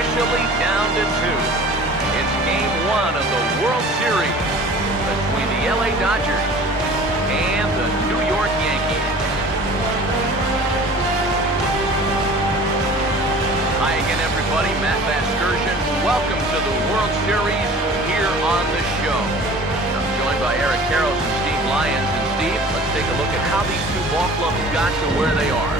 officially down to 2. It's Game 1 of the World Series between the LA Dodgers and the New York Yankees. Hi again, everybody. Matt Vasgersian. Welcome to the World Series here on the show. I'm joined by Eric Karros and Steve Lyons. And Steve, let's take a look at how these two ball clubs got to where they are.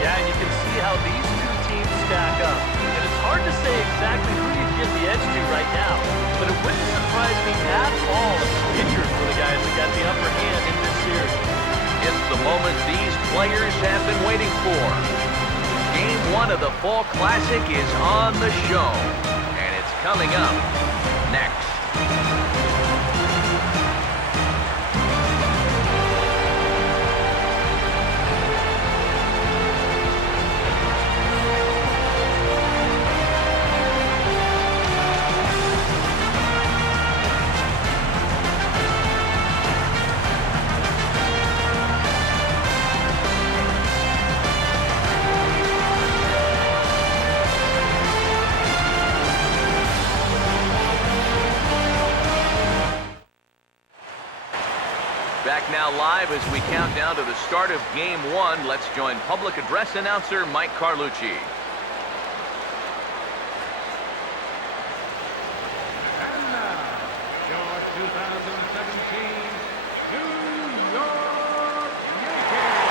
Yeah, and you can see how these two teams stack up. And it's hard to say exactly who you'd give the edge to right now, but it wouldn't surprise me at all if the pitchers were the guys that got the upper hand in this series. It's the moment these players have been waiting for. Game 1 of the Fall Classic is on the show, and it's coming up next. Back now live as we count down to the start of Game 1. Let's join public address announcer Mike Carlucci. And now, your 2017 New York Yankees.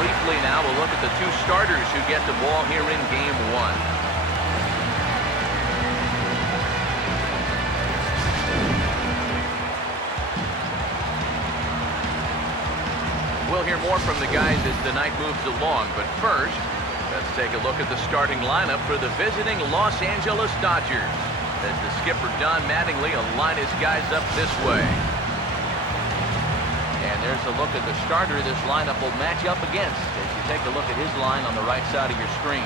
Briefly now, we'll look at the two starters who get the ball here in Game 1. We'll hear more from the guys as the night moves along, but first, let's take a look at the starting lineup for the visiting Los Angeles Dodgers, as the skipper Don Mattingly will line his guys up this way. And there's a look at the starter this lineup will match up against as you take a look at his line on the right side of your screen.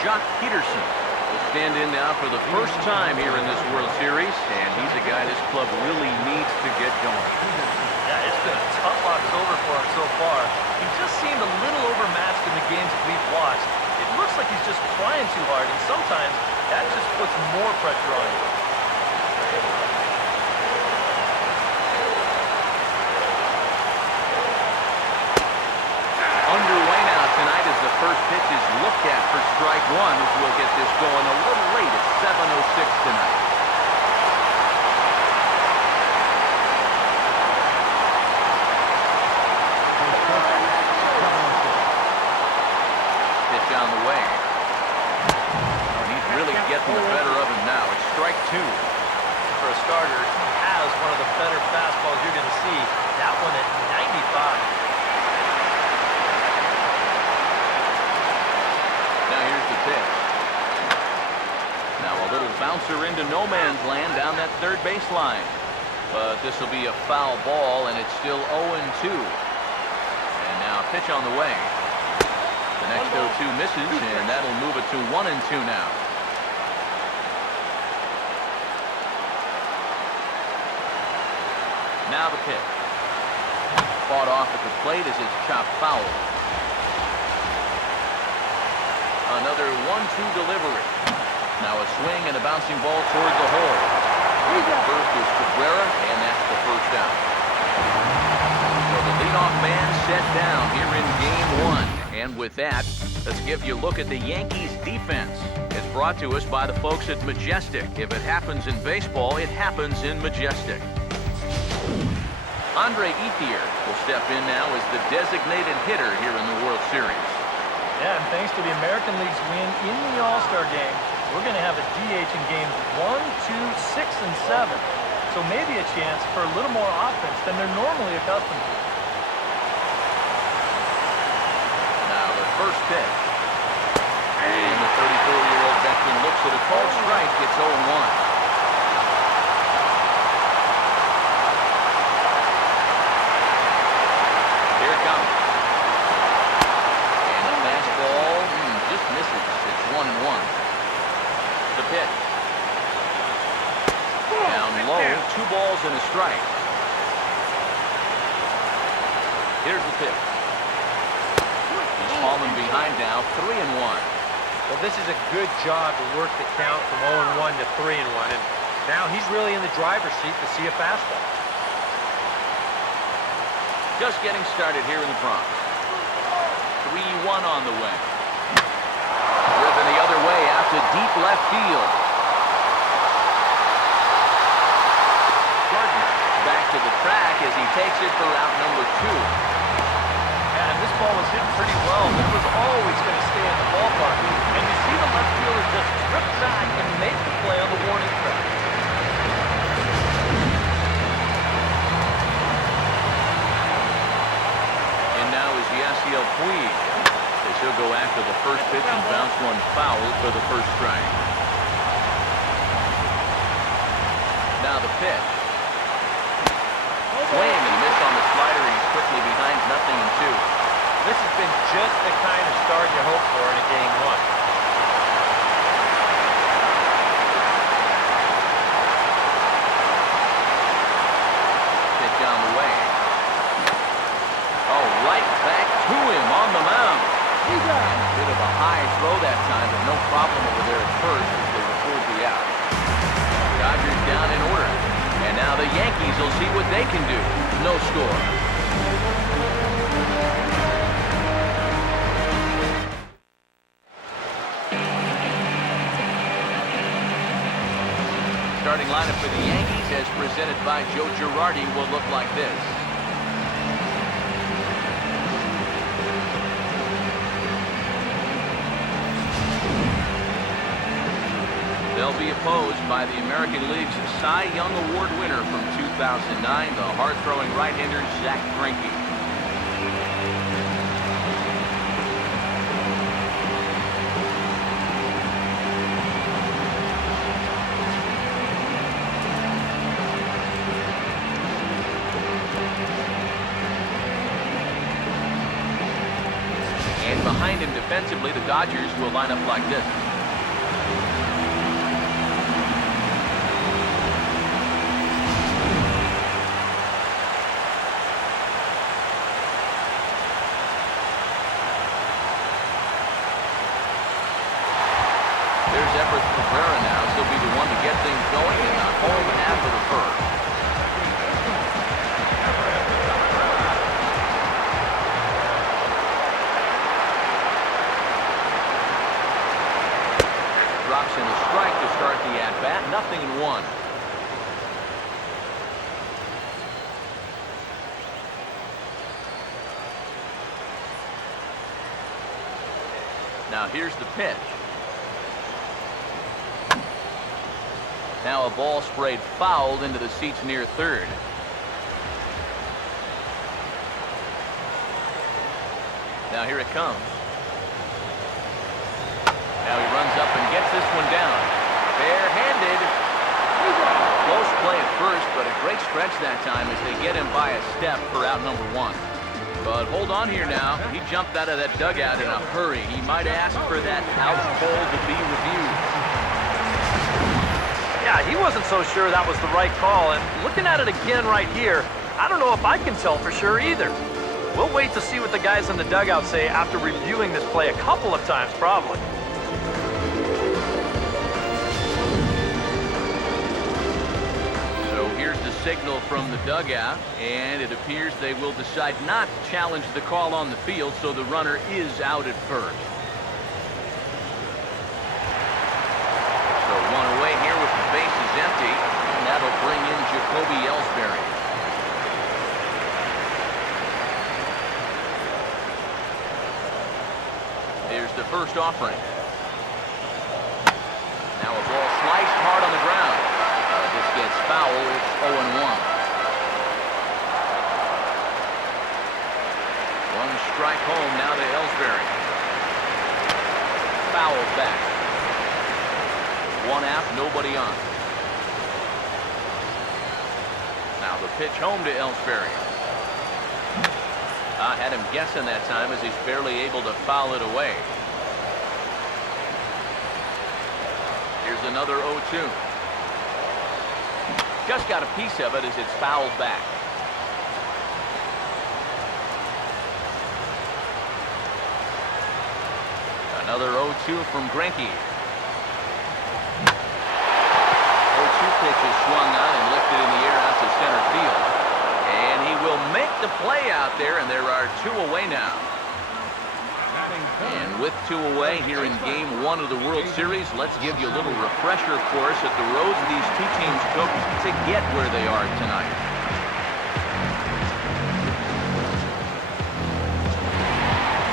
Jock Peterson will stand in now for the first time here in this World Series, and he's a guy this club really needs to get going. Yeah, it's been a tough October for him so far. He just seemed a little overmatched in the games that we've watched. It looks like he's just trying too hard, and sometimes that just puts more pressure on him. Underway now tonight as the first pitch is looked at for strike one, as we'll get this going a little late at 7:06 tonight. Pitch on the way. And he's really getting the better of him now. It's strike two. For a starter, he has one of the better fastballs you're going to see. That one at 95. Pitch. Now a little bouncer into no man's land down that third baseline. But this will be a foul ball, and it's still 0-2. And now pitch on the way. The next 0-2 misses, and that'll move it to 1-2 now. Now the pitch. Fought off at the plate as it's chopped foul. Another 1-2 delivery. Now a swing and a bouncing ball toward the hole. with that, let's give you a look at the Yankees defense. It's brought to us by the folks at Majestic. If it happens in baseball, it happens in Majestic. Andre Ethier will step in now as the designated hitter here in the World Series. Yeah, and thanks to the American League's win in the All-Star game, we're going to have a DH in games 1, 2, 6, and 7. So maybe a chance for a little more offense than they're normally accustomed to. Now the first pitch. And the 34-year-old veteran looks at a called strike, gets 0-1. The pitch. Down low, 2 balls and a strike. Here's the pitch. He's falling behind now, 3-1. Well, this is a good job to work the count from 0-1 to 3-1, and now he's really in the driver's seat to see a fastball. Just getting started here in the Bronx. 3-1 on the way. Driven the other way out to deep left field. Gardner back to the track as he takes it for out number 2. Yeah, and this ball was hit pretty well, but it was always going to stay in the ballpark. And you see the left fielder just strip back and make the play on the warning track. And now is Yasiel Puig. He'll go after the first pitch and bounce one foul for the first strike. Now the pitch. Swing and a miss on the slider, and he's quickly behind 0-2. This has been just the kind of start you hope for in a game 1. Pitch on the way. Oh, right back to him on the mound. A bit of a high throw that time, but no problem over there at first as they record the out. Dodgers down in order. And now the Yankees will see what they can do. No score. Starting lineup for the Yankees as presented by Joe Girardi will look like this. They'll be opposed by the American League's Cy Young Award winner from 2009, the hard-throwing right-hander Zach Greinke. And behind him defensively, the Dodgers will line up like this. He'll be the one to get things going in the home half of the first. Drops in a strike to start the at-bat. 0-1. Now here's the pitch. Now a ball sprayed fouled into the seats near third. Now here it comes. Now he runs up and gets this one down. Bare-handed. Close play at first, but a great stretch that time as they get him by a step for out number 1. But hold on here now. He jumped out of that dugout in a hurry. He might ask for that out ball to be reviewed. Yeah, he wasn't so sure that was the right call, and looking at it again right here, I don't know if I can tell for sure either. We'll wait to see what the guys in the dugout say after reviewing this play a couple of times, probably. So here's the signal from the dugout, and it appears they will decide not to challenge the call on the field, so the runner is out at first. So one away here with the bases empty, and that'll bring in Jacoby Ellsbury. Here's the first offering. Now a ball sliced hard on the ground. This gets foul. It's 0-1. One strike home now to Ellsbury. Fouled back. One out, nobody on. Now the pitch home to Ellsbury. I had him guessing that time as he's barely able to foul it away. Here's another 0-2. Just got a piece of it as it's fouled back. Another 0-2 from Greinke. 0-2 pitch is swung on and lifted in the air out to center field. And he will make the play out there, and there are 2 away now. And with 2 away here in Game 1 of the World Series, let's give you a little refresher course at the roads these two teams took to get where they are tonight.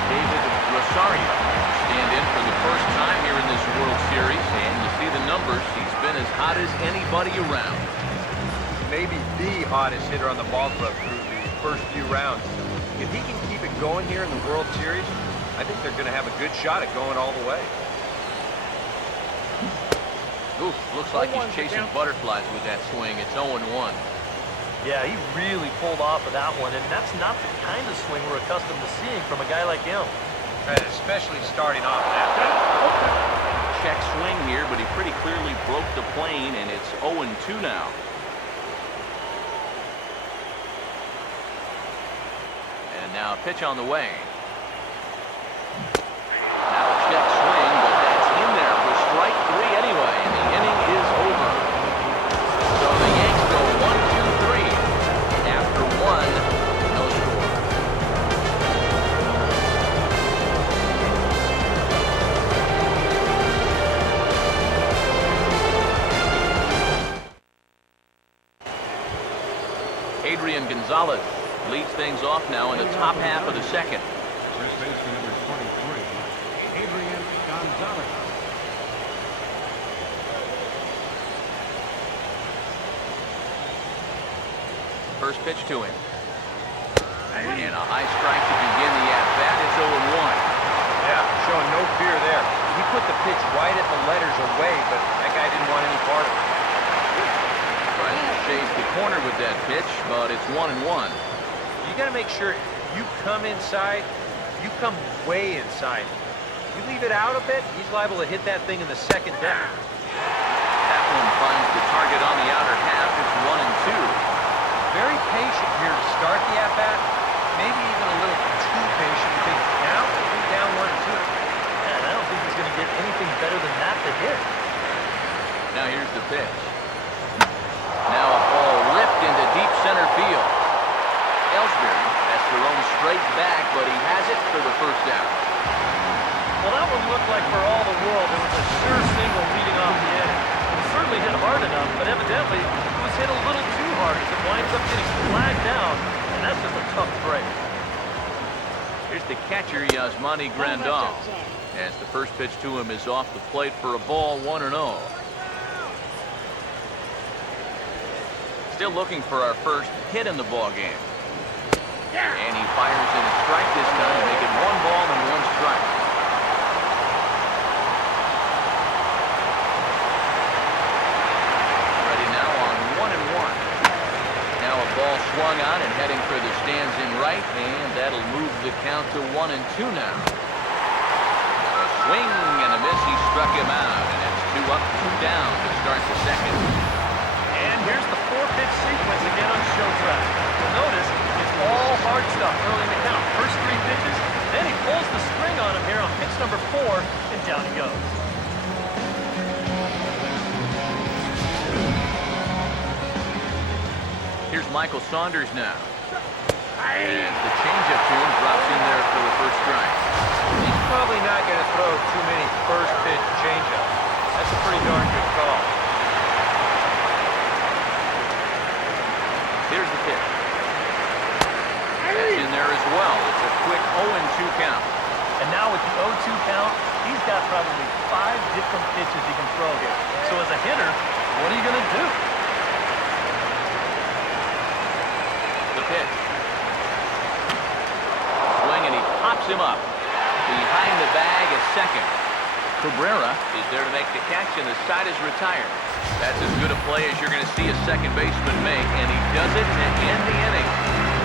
David Rosario stand in for the first time here in this World Series, and you see the numbers. He's been as hot as anybody around. Maybe the hottest hitter on the ball club through the first few rounds. If he can keep it going here in the World Series, I think they're going to have a good shot at going all the way. Ooh, looks like he's chasing butterflies with that swing. It's 0-1. Yeah, he really pulled off of that one, and that's not the kind of swing we're accustomed to seeing from a guy like him. And especially starting off that. Check swing here, but he pretty clearly broke the plane, and it's 0-2 now. And now a pitch on the way. Now a check swing, but that's in there for strike 3 anyway, and the inning is over. So the Yanks go 1-2-3. After 1, no score. Adrian Gonzalez leads things off now in the top half of the second. First baseman number 23, Adrian Gonzalez. First pitch to him. And a high strike to begin the at-bat. It's 0-1. Yeah, showing no fear there. He put the pitch right at the letters away, but that guy didn't want any part of it. Tries to shade the corner with that pitch, but it's 1-1. You got to make sure you come inside, you come way inside. You leave it out a bit, he's liable to hit that thing in the second deck. That one finds the target on the outer half. It's 1-2. Very patient here to start the at-bat. Maybe even a little too patient to think, now he's down 1-2. And I don't think he's going to get anything better than that to hit. Now here's the pitch. Now a ball ripped into deep center field. Ellsbury has thrown straight back, but he has it for the first out. Well, that one looked like for all the world it was a sure single leading off the inning. It was certainly hit hard enough, but evidently it was hit a little too hard as it winds up getting flagged down, and that's just a tough break. Here's the catcher, Yasmani Grandal, as the first pitch to him is off the plate for a ball, 1-0. Still looking for our first hit in the ball game. And he fires in a strike this time to make it 1 ball and 1 strike. Ready now on 1-1. Now a ball swung on and heading for the stands in right, and that'll move the count to 1-2 now. A swing and a miss, he struck him out, and it's 2 up, 2 down to start the second. And here's the 4-pitch sequence again on Showtrack. You'll notice it's all hard stuff early in the count. First 3 pitches, then he pulls the string on him here on pitch number 4, and down he goes. Here's Michael Saunders now. And the changeup tune drops in there for the first strike. He's probably not going to throw too many first pitch changeups. That's a pretty darn good call. Here's the pitch. That's in there as well. It's a quick 0-2 count. And now with the 0-2 count, he's got probably 5 different pitches he can throw here. So as a hitter, what are you going to do? The pitch. Swing, and he pops him up. Behind the bag is second. Cabrera is there to make the catch, and the side is retired. That's as good a play as you're going to see a second baseman make, and he does it to end the inning.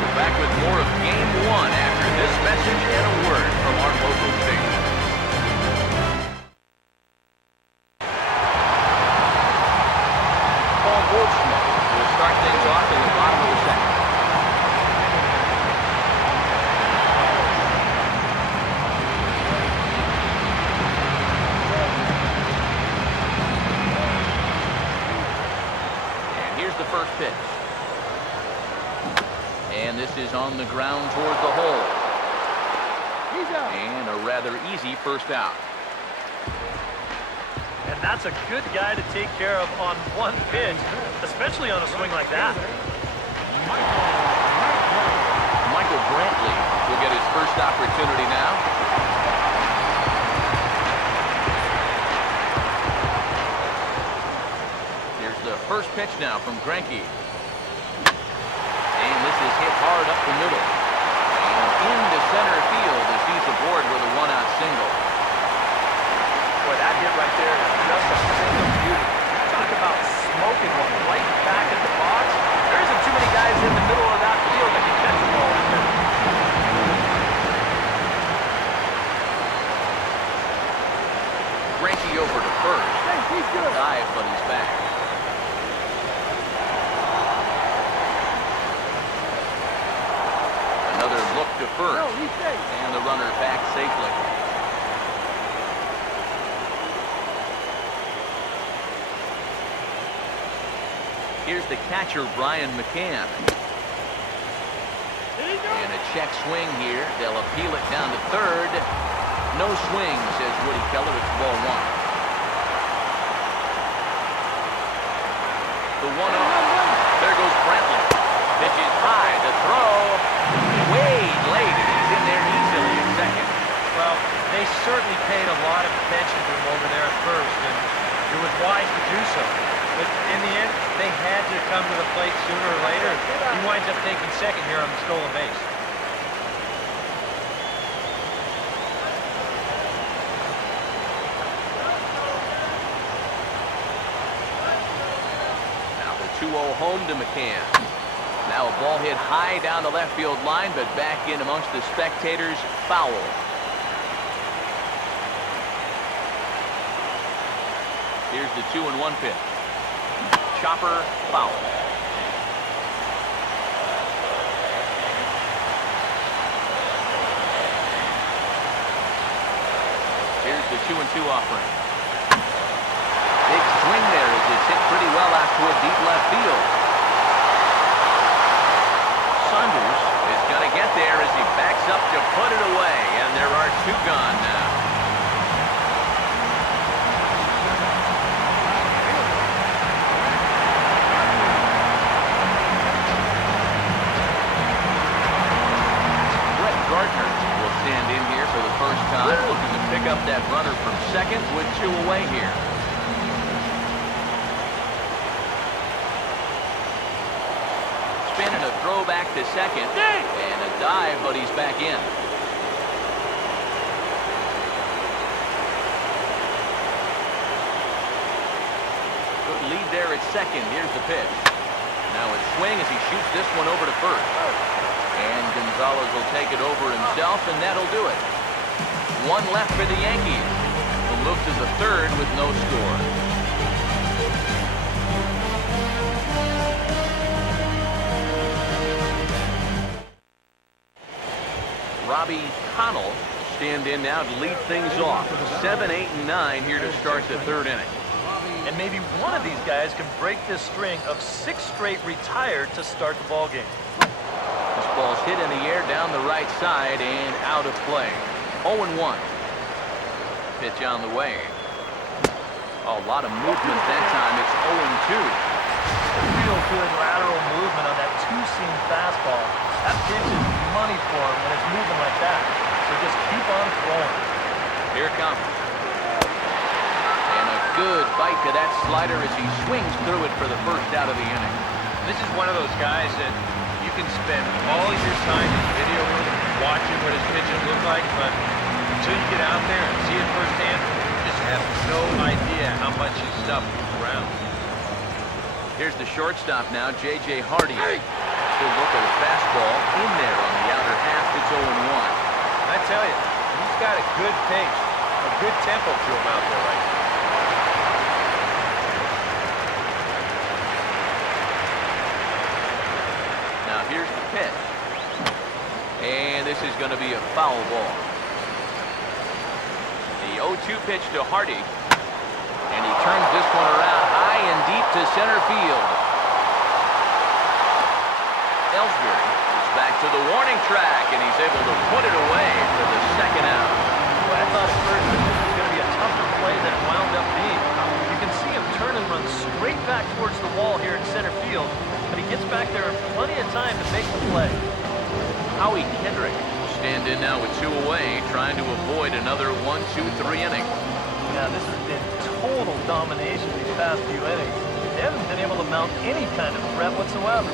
We're back with more of Game 1 after this message and a word from our local station. Paul Goldschmidt will start things off in the bottom of the second. The first pitch. And this is on the ground toward the hole. And a rather easy first out. And that's a good guy to take care of on one pitch, especially on a swing like that. Michael Brantley will get his first opportunity now. The first pitch now from Greinke. And this is hit hard up the middle. And into center field as he's aboard with a one-out single. Boy, that hit right there is just a thing of beauty. Talk about smoking one right back at the box. There isn't too many guys in the middle of that field that can catch the ball like that. Greinke over to first. He's good. Dive, but he's back. Look to first, and the runner back safely. Here's the catcher, Brian McCann. And a check swing here. They'll appeal it down to third. No swing, says Woody Keller. It's ball 1. The 1-0. There goes Brantley. Pitch is high. The throw. Way late, and he's in there easily at second. Well, they certainly paid a lot of attention to him over there at first, and it was wise to do so. But in the end, they had to come to the plate sooner or later. He winds up taking second here on the stolen base. Now the 2-0 home to McCann. Now a ball hit high down the left field line, but back in amongst the spectators, foul. Here's the 2-1 pitch. Chopper, foul. Here's the 2-2 offering. Big swing there as it's hit pretty well out toward deep left field. Saunders is going to get there as he backs up to put it away, and there are 2 gone now. Brett Gardner will stand in here for the first time, looking to pick up that runner from second with 2 away here. And a throw back to second, and a dive, but he's back in. Good lead there at second. Here's the pitch. Now a swing as he shoots this one over to first. And Gonzalez will take it over himself, and that'll do it. 1 left for the Yankees. We'll move to the third with no score. Robbie Connell stand in now to lead things off. 7, 8, and 9 here to start the third inning. And And maybe one of these guys can break this string of 6 straight retired to start the ball game. This ball's hit in the air down the right side and out of play. 0-1. Pitch on the way. A lot of movement that time. It's 0-2. Real good lateral movement on that two-seam fastball. That pitch is money for him when it's moving like that. So just keep on throwing. Here it comes. And a good bite to that slider as he swings through it for the first out of the inning. This is one of those guys that you can spend all your time in the video room watching what his pitches look like, but until you get out there and see it firsthand, you just have no idea how much his stuff moves around. Here's the shortstop now, J.J. Hardy. Good look at a fastball in there on the outer half. It's 0-1. I tell you, he's got a good pace, a good tempo to him out there right now. Now here's the pitch. And this is going to be a foul ball. The 0-2 pitch to Hardy. And he turns this one around high and deep to center field. Ellsbury is back to the warning track, and he's able to put it away for the second out. Well, I thought at first that this was going to be a tougher play than it wound up being. You can see him turn and run straight back towards the wall here in center field, but he gets back there in plenty of time to make the play. Howie Kendrick will stand in now with 2 away, trying to avoid another 1-2-3 inning. Yeah, this has been total domination these past few innings. They haven't been able to mount any kind of threat whatsoever.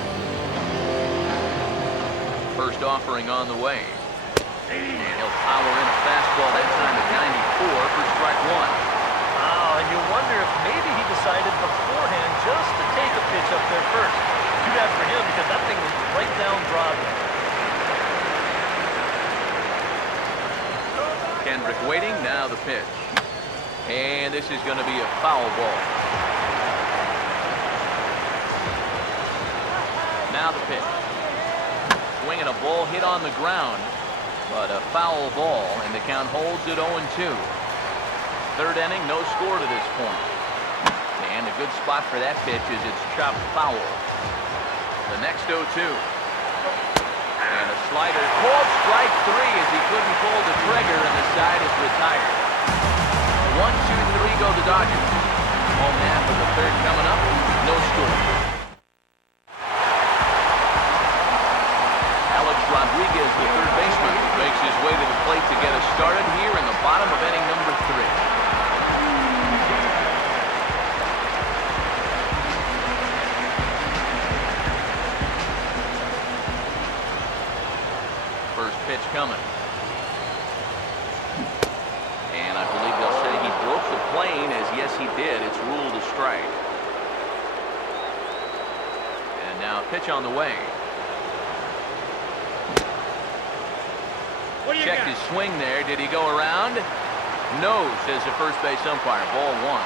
First offering on the way. And he'll power in a fastball that time at 94 for strike 1. Wow, and you wonder if maybe he decided beforehand just to take a pitch up there first. Too bad for him because that thing was right down Broadway. Kendrick waiting, now the pitch. And this is going to be a foul ball. Now the pitch. Swinging a ball hit on the ground, but a foul ball, and the count holds at 0-2. Third inning, no score to this point. And a good spot for that pitch is it's chopped foul. The next 0-2. And a slider called strike 3 as he couldn't pull the trigger, and the side is retired. 1-2-3 go the Dodgers. Home half of the third coming up, no score. Rodriguez, the third baseman, makes his way to the plate to get us started here in the bottom of inning number 3. First pitch coming. And I believe they'll say he broke the plane, as yes he did. It's ruled a strike. And now a pitch on the way. Checked his swing there. Did he go around? No, says the first base umpire. Ball 1.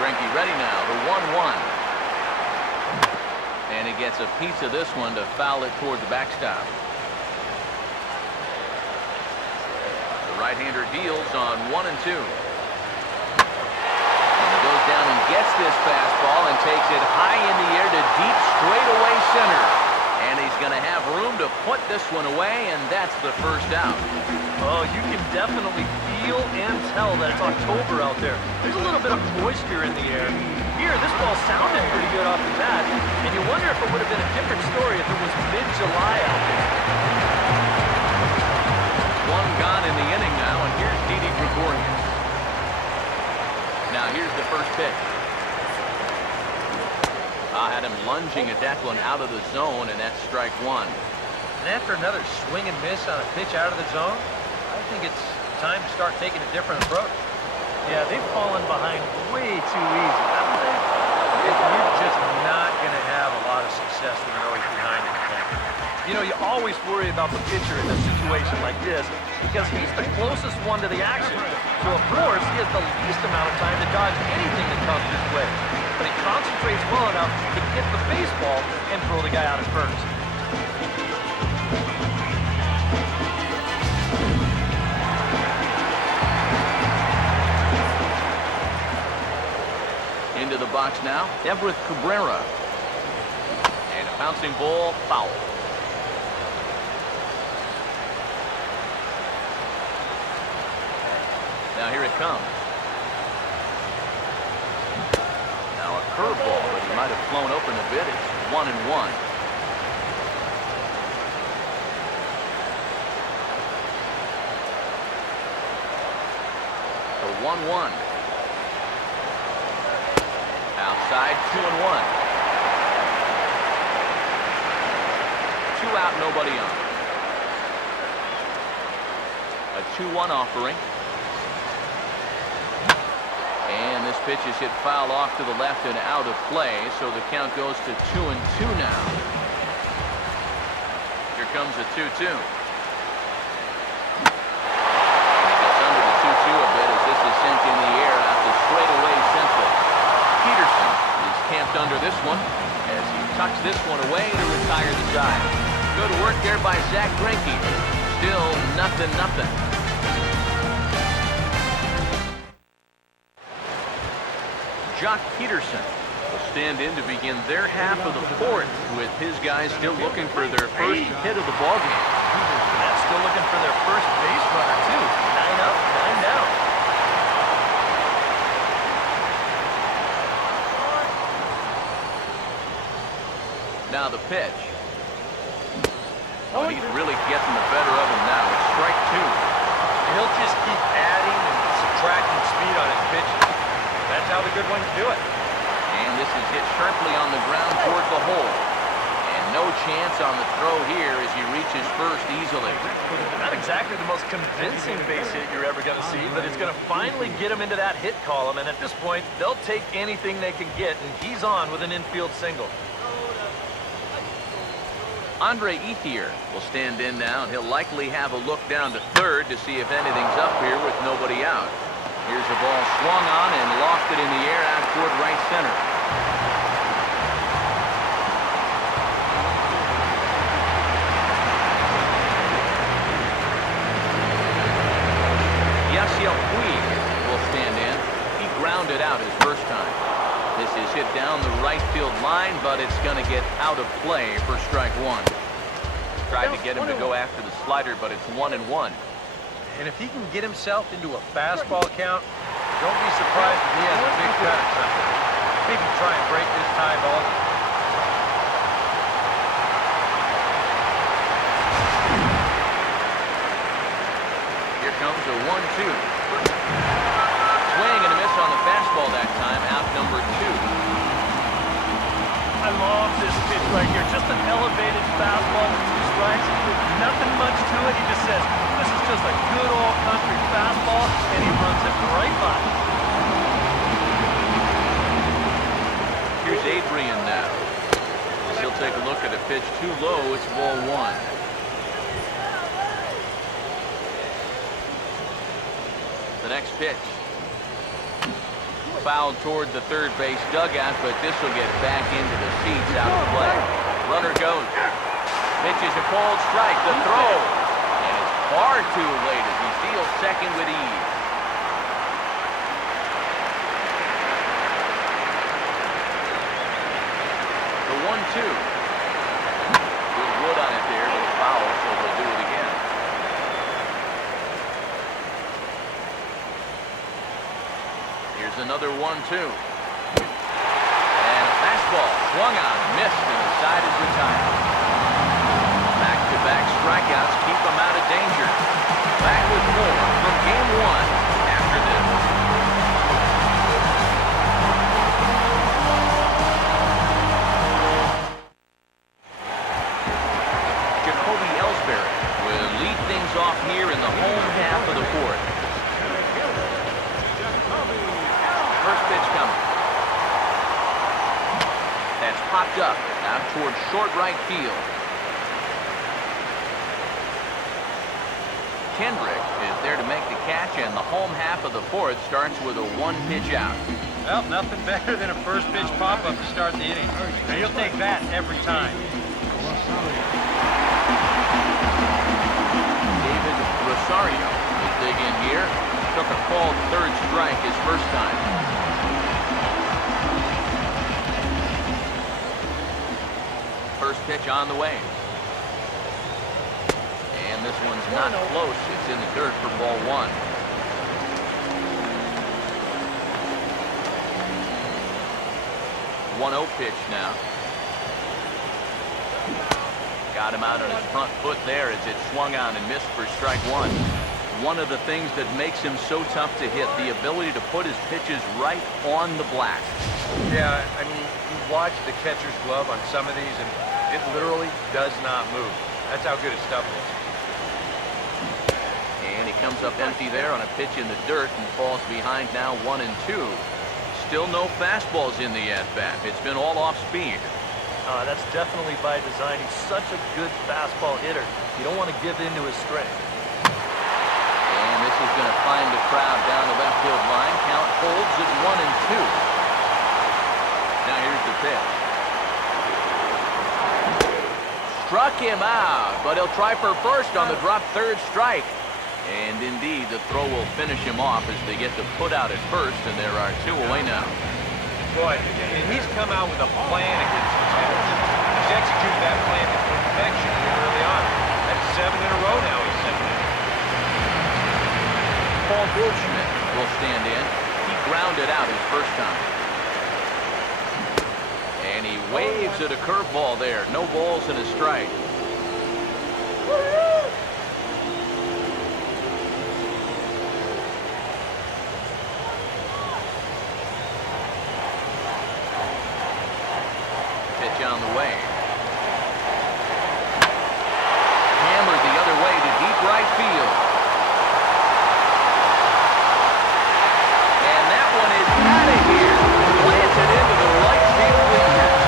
Greinke ready now. The 1-1. And he gets a piece of this one to foul it toward the backstop. The right-hander deals on 1-2. And he goes down and gets this fastball and takes it high in the air to deep straightaway center. And he's going to have room to put this one away, and that's the first out. Oh, you can definitely feel and tell that it's October out there. There's a little bit of moisture in the air. Here, this ball sounded pretty good off the bat, and you wonder if it would have been a different story if it was mid-July out there. One gone in the inning now, and here's Didi Gregorius. Now here's the first pitch. I had him lunging at that one out of the zone, and that's strike 1. And after another swing and miss on a pitch out of the zone, I think it's time to start taking a different approach. Yeah, they've fallen behind way too easy, haven't they? You're just not going to have a lot of success when you're always behind in the game. You know, you always worry about the pitcher in a situation like this because he's the closest one to the action. So, of course, he has the least amount of time to dodge anything that comes his way. But he concentrates well enough to get the baseball and throw the guy out at first. into the box now. Everett Cabrera. And a bouncing ball, foul. Now here it comes. Now a curveball, but he might have flown open a bit. It's 1-1. The 1-1. Outside, 2-1. 2 out, nobody on. A 2-1 offering. And this pitch is hit foul off to the left and out of play, so the count goes to 2-2 now. Here comes a 2-2. And he gets under the 2-2 a bit as this is sent in the air out to straightaway central. Peterson is camped under this one as he tucks this one away to retire the side. Good work there by Zach Greinke. Still 0-0. Jock Peterson will stand in to begin their half of the fourth with his guys still looking for their first hit of the ballgame. Yeah, still looking for their first base runner, too. 9 up, 9 down. Now the pitch. Oh, he's really getting the better of him now. It's strike 2. He'll just keep adding and subtracting speed on his pitches. That's how the good ones do it. And this is hit sharply on the ground toward the hole. And no chance on the throw here as he reaches first easily. Not exactly the most convincing base hit you're ever going to see, but it's going to finally get him into that hit column. And at this point, they'll take anything they can get, and he's on with an infield single. Andre Ethier will stand in now, and he'll likely have a look down to third to see if anything's up here with nobody out. Here's a ball swung on and lofted in the air out toward right center. Yasiel Puig will stand in. He grounded out his first time. This is hit down the right field line, but it's going to get out of play for strike 1. Tried to get him to go after the slider, but it's 1-1. And if he can get himself into a fastball count, don't be surprised if he has a big cut or something. Maybe try and break this tie ball. Here comes a 1-2. Swing and a miss on the fastball that time, out number 2. I love this pitch right here. Just an elevated fastball with 2 strikes. Nothing much to it. He just says, this is just a good old country fastball, and he runs it right by. Here's Adrian now. As he'll take a look at a pitch too low. It's ball 1. The next pitch. Fouled toward the third base dugout, but this will get back into the seats out of play. Runner goes. Pitches a cold strike. The throw. And it's far too late as he steals second with ease. The 1-2. Good wood on it there, but foul, so they'll do it again. Here's another 1-2. And a fastball swung on, missed, and the side is retired. Back-to-back strikeouts keep them out of danger. Back with more from game 1 after this. Jacoby Ellsbury will lead things off here in the home half of the fourth. First pitch coming. That's popped up out towards short right field. Kendrick is there to make the catch, and the home half of the fourth starts with a 1-pitch out. Well, nothing better than a first pitch pop-up to start the inning. Now, you'll take that every time. David Rosario will dig in here. Took a called third strike his first time. first pitch on the way. And this one's not close. It's in the dirt for ball one. One 0 pitch now. Got him out on his front foot there as it swung on and missed for strike one. One of the things that makes him so tough to hit, the ability to put his pitches right on the black. Yeah, I mean, you watch the catcher's glove on some of these, and it literally does not move. That's how good his stuff is. And he comes up empty there on a pitch in the dirt and falls behind now 1-2. Still no fastballs in the at-bat. It's been all off speed. That's definitely by design. He's such a good fastball hitter. You don't want to give in to his strength. And this is going to find the crowd down the left field line. Count holds at 1-2. Now here's the pitch. Struck him out, but he'll try for first on the drop third strike. And indeed, the throw will finish him off as they get the put out at first, and there are 2 away now. Boy, and he's come out with a plan against the hitters. He's executed that plan to perfection here early on. That's 7 in a row now he's sitting in. Paul Goldschmidt will stand in. He grounded out his first time. And he waves at a curveball there. No balls and a strike. Pitch on the way. Hammered the other way to deep right field. And that one is out of here. Planted into the right field bleachers.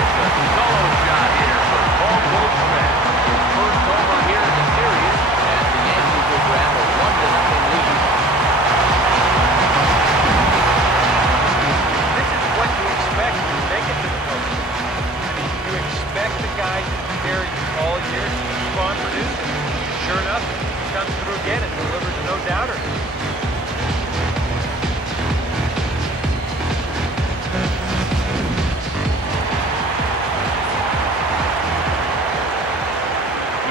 It's a solo shot here for Paul Goldschmidt. His first homer here in the series as the Yankees will grab a 1-0 lead. What you expect when you make it to the postseason. I mean, you expect the guy to carry you all year to keep on producing. Sure enough, he comes through again and delivers a no-doubter.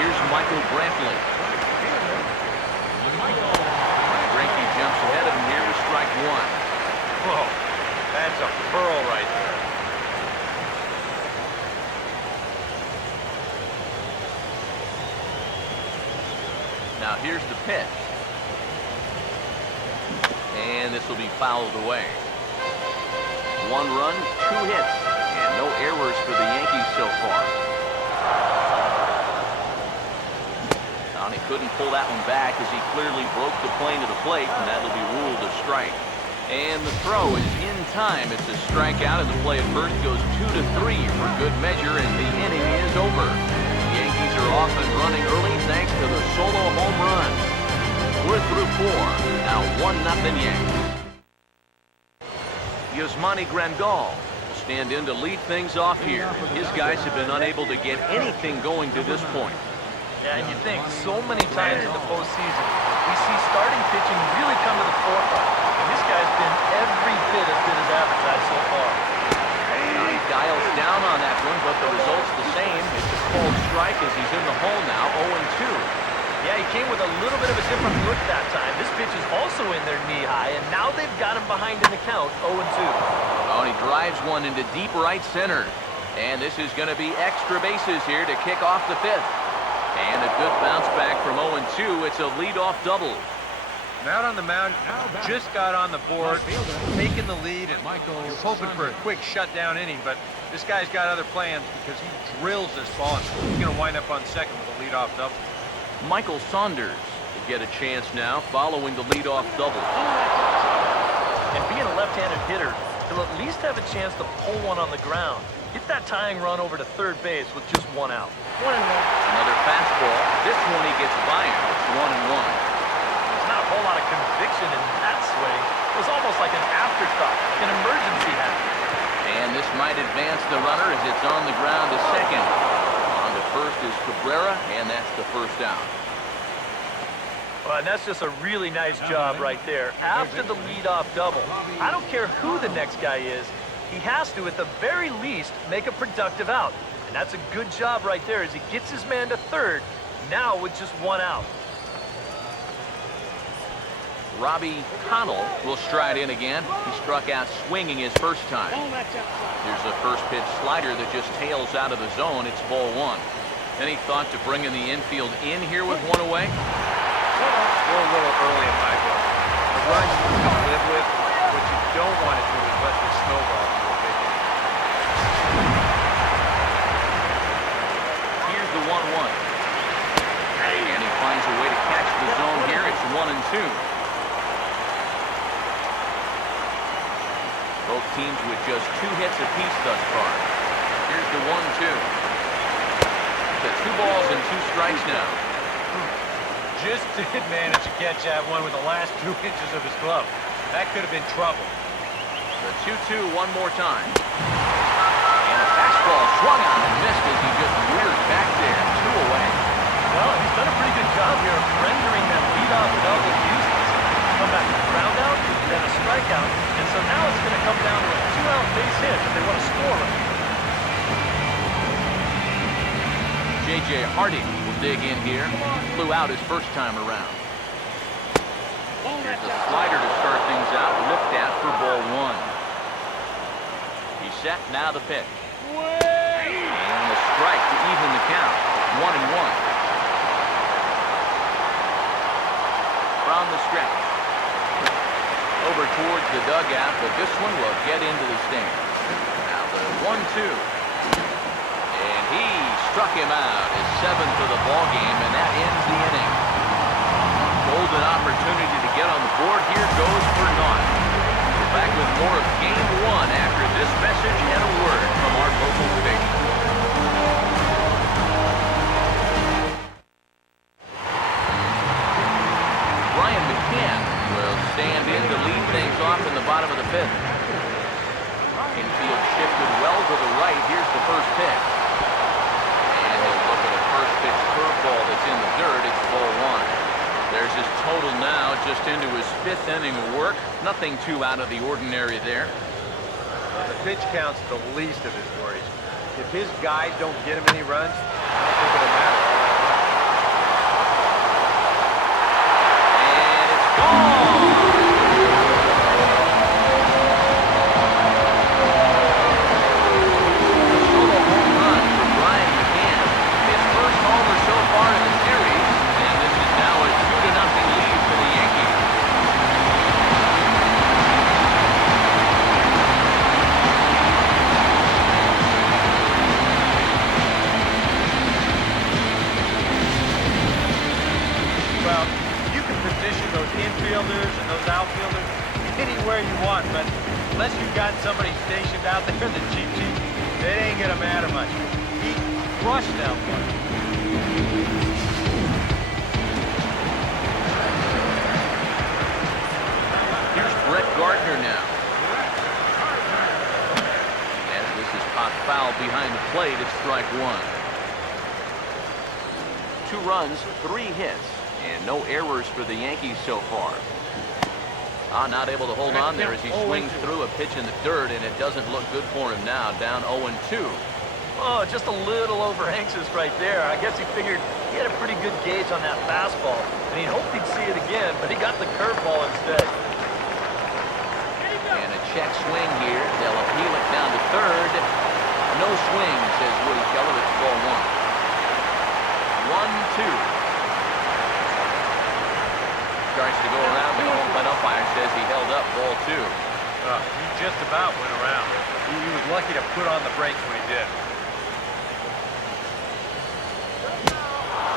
Here's Michael Brantley. Greinke jumps ahead of him here with strike one. Whoa, that's a pearl right there. Now here's the pitch. And this will be fouled away. 1 run, 2 hits, and no errors for the Yankees so far. Now he couldn't pull that one back as he clearly broke the plane to the plate, and that'll be ruled a strike. And the throw is in time. It's a strikeout, and the play at first goes 2-3 for good measure, and the inning is over. The Yankees are off and running early thanks to the solo home run. We're through 4. Now 1-0 Yankees. Yasmani Grandal will stand in to lead things off here. His guys have been unable to get anything going to this point. Yeah, and you think so many times in the postseason, we see starting pitching really come to the forefront. And this guy's been every bit as good as advertised so far. Now he dials down on that one, but the result's the same. It's a called strike as he's in the hole now, 0-2. Yeah, he came with a little bit of a different look that time. This pitch is also in their knee high, and now they've got him behind in the count, 0-2. Oh, and he drives one into deep right center. And this is going to be extra bases here to kick off the 5th. And a good bounce back from 0-2. It's a leadoff double. And out on the mound, just got on the board, taking the lead, and you're hoping for a quick shutdown inning, but this guy's got other plans because he drills this ball, and he's going to wind up on second with a leadoff double. Michael Saunders will get a chance now following the leadoff double. And being a left-handed hitter, he'll at least have a chance to pull one on the ground. Get that tying run over to third base with just 1 out. Another fastball. This one he gets by him. It's 1-1. There's not a whole lot of conviction in that swing. It was almost like an afterthought, like an emergency happened. And this might advance the runner as it's on the ground to second. On to first is Cabrera, and that's the first out. Well, and that's just a really nice job right there. After the leadoff double, I don't care who the next guy is, he has to, at the very least, make a productive out. And that's a good job right there as he gets his man to third, now with just one out. Robbie Connell will stride in again. He struck out swinging his first time. Here's a first pitch slider that just tails out of the zone. It's ball one. Any thought to bringing the infield in here with one away? We're a little early in my book. The run you can live with. What you don't want to do is let this snowball to a big inning. Here's the 1-1. And he finds a way to catch the zone here. It's 1-2. Both teams with just 2 hits apiece thus far. Here's the 1-2. The 2 balls and 2 strikes now. Just did manage to catch that one with the last 2 inches of his glove. That could have been trouble. The 2-2 one more time. And a fastball swung on and missed as he just reared back there. 2 away. Well, he's done a pretty good job here of rendering that leadoff double useless. Come back with a ground out, then a strikeout, and so now it's going to come down to a 2-out base hit if they want to score. J.J. Harding will dig in here. Flew out his first time around. Here's the slider to start things out. Looked at for ball one. He's set. Now the pitch. And a strike to even the count. 1-1. From the stretch. Over towards the dugout, but this one will get into the stands. Now the 1-2. And he struck him out. His 7th of the ball game, and that ends the inning. Golden opportunity to get on the board. Here goes for naught. We're back with more of Game 1 after this message and a word from our local station. Brian McCann will stand in to lead things off in the bottom of the 5th. Infield shifted well to the right. Here's the first pitch. And he'll look at a first pitch curveball that's in the dirt. It's ball one. There's his total now, just into his 5th inning of work. Nothing too out of the ordinary there. The pitch count's the least of his worries. If his guys don't get him any runs, I don't think it'll matter. And it's gone! Solo home run for Brian McCann. His first homer so far in the series, and this is now a 2-0 lead for the Yankees. Well, you can position those infielders and those outfielders anywhere you want, but unless you got somebody stationed out there in the cheap, it ain't gonna matter much. He crushed that one. Here's Brett Gardner now. As this is popped foul behind the plate, it's strike one. 2 runs, 3 hits, and no errors for the Yankees so far. Not able to hold on there as he swings through a pitch in the dirt, and it doesn't look good for him now. Down 0-2. Oh, just a little over anxious right there. I guess he figured he had a pretty good gauge on that fastball, and he hoped he'd see it again, but he got the curveball instead. And a check swing here. They'll appeal it down to third. No swing, says Woody Keller. It's ball one. 1-2. Starts to go around. The home plate umpire says he held up ball 2. He just about went around. He was lucky to put on the brakes when he did.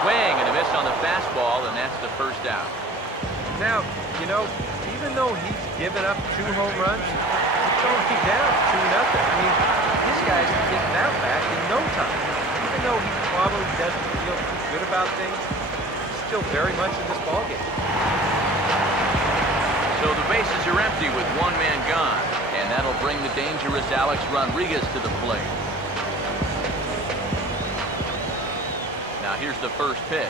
Swing and a miss on the fastball, and that's the first out. Now, you know, even though he's given up 2 home runs, it's only down 2-0. I mean, this guy's getting that back in no time. Even though he probably doesn't feel too good about things, he's still very much in this ballgame. So the bases are empty with 1 man gone, and that'll bring the dangerous Alex Rodriguez to the plate. Now here's the first pitch.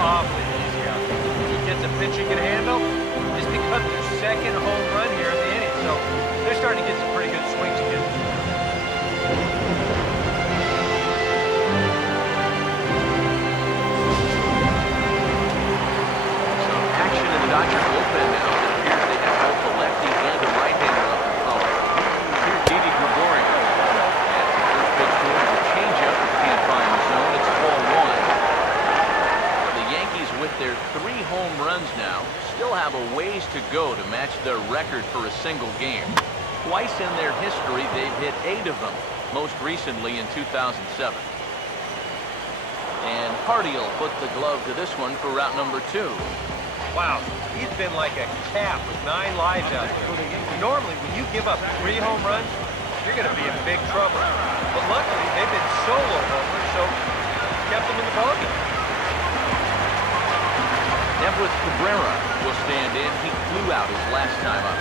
awfully easy out there. He gets a pitch he can handle. This becomes their second home run here in the inning, so they're starting to get some pretty good swings again. Some action in the Dodgers bullpen now. It appears they have both the lefty and the right-hander up in power. Here's Didi Gregorius. And the first pitch to him is a changeup. Can't find the zone. It's ball one. The Yankees, with their 3 home runs now, still have a ways to go to match their record for a single game. Twice in their history, they've hit 8 of them, most recently in 2007. And Hardy will put the glove to this one for route number 2. Wow, he's been like a cat with 9 lives out there. Normally, when you give up 3 home runs, you're going to be in big trouble. But luckily, they've been solo homers, so kept them in the ballgame. Everett Cabrera will stand in. He flew out his last time up.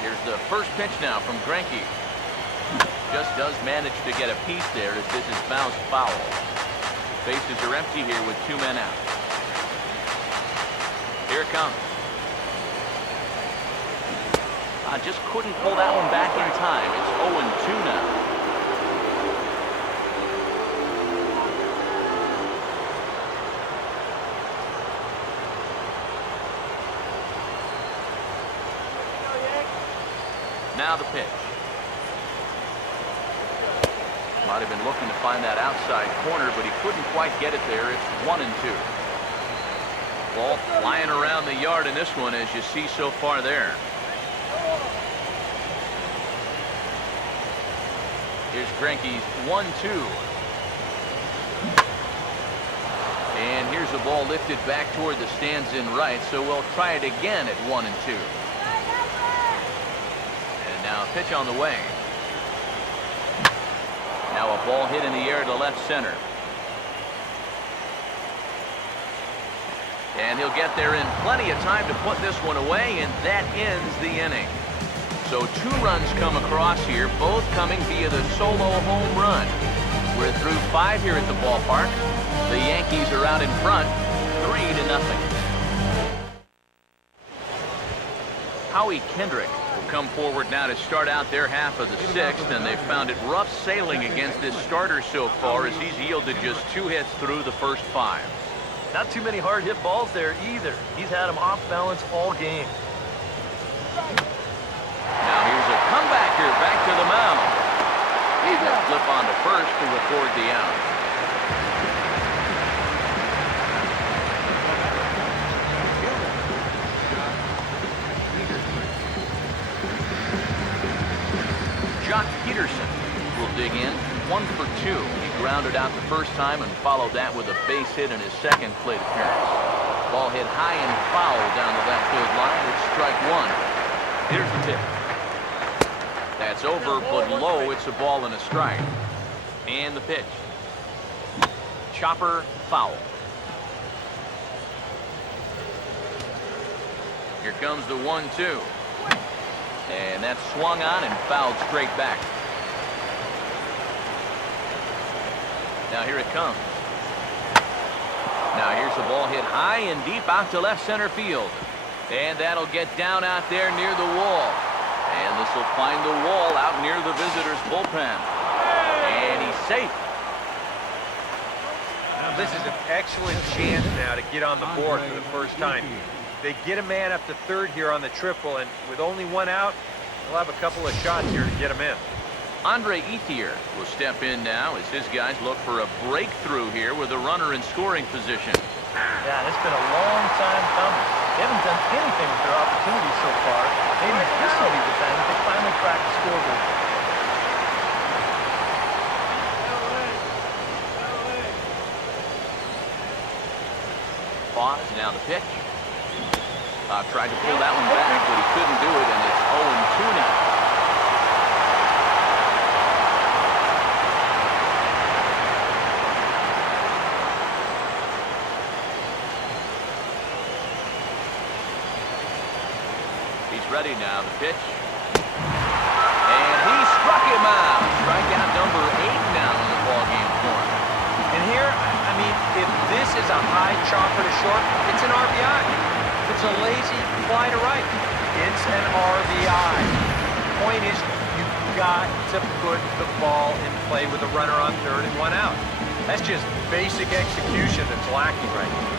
Here's the first pitch now from Greinke. Just does manage to get a piece there as this is bounced foul. Bases are empty here with 2 men out. Here it comes. Just couldn't pull that one back in time. It's 0-2 now. Now the pitch. Might have been looking to find that outside corner, but he couldn't quite get it there. It's 1-2. Ball flying around the yard in this one, as you see so far there. Here's Greinke's 1-2. And here's the ball lifted back toward the stands in right, so we'll try it again at 1-2. Now a pitch on the way. Now a ball hit in the air to left center. And he'll get there in plenty of time to put this one away, and that ends the inning. So 2 runs come across here, both coming via the solo home run. We're through 5 here at the ballpark. The Yankees are out in front, 3-0. Howie Kendrick will come forward now to start out their half of the 6th, and they've found it rough sailing against this starter so far as he's yielded just 2 hits through the first 5. Not too many hard hit balls there either. He's had them off balance all game. Now here's a comebacker back to the mound. He's going to flip on to first to record the out. Jock Peterson will dig in, 1 for 2. He grounded out the first time and followed that with a base hit in his second plate appearance. Ball hit high and foul down the left field line. It's strike 1. Here's the tip. That's over, but low. It's a ball and a strike. And the pitch. Chopper, foul. Here comes the 1-2. And that's swung on and fouled straight back. Now here it comes. Now here's the ball hit high and deep out to left center field. And that'll get down out there near the wall. And this will find the wall out near the visitors' bullpen. And he's safe. This is an excellent chance now to get on the board for the first time. They get a man up to third here on the triple, and with only 1 out, they'll have a couple of shots here to get him in. Andre Ethier will step in now as his guys look for a breakthrough here with a runner in scoring position. Yeah, it's been a long time coming. They haven't done anything with their opportunities so far. Maybe this will be the time that they finally crack the scoreboard. Pause, now the pitch. Tried to pull that one back, but he couldn't do it, and it's 0-2 now. He's ready now, the pitch. And he struck him out. Strikeout number 8 got to put the ball in play with a runner on third and one out. That's just basic execution that's lacking right now.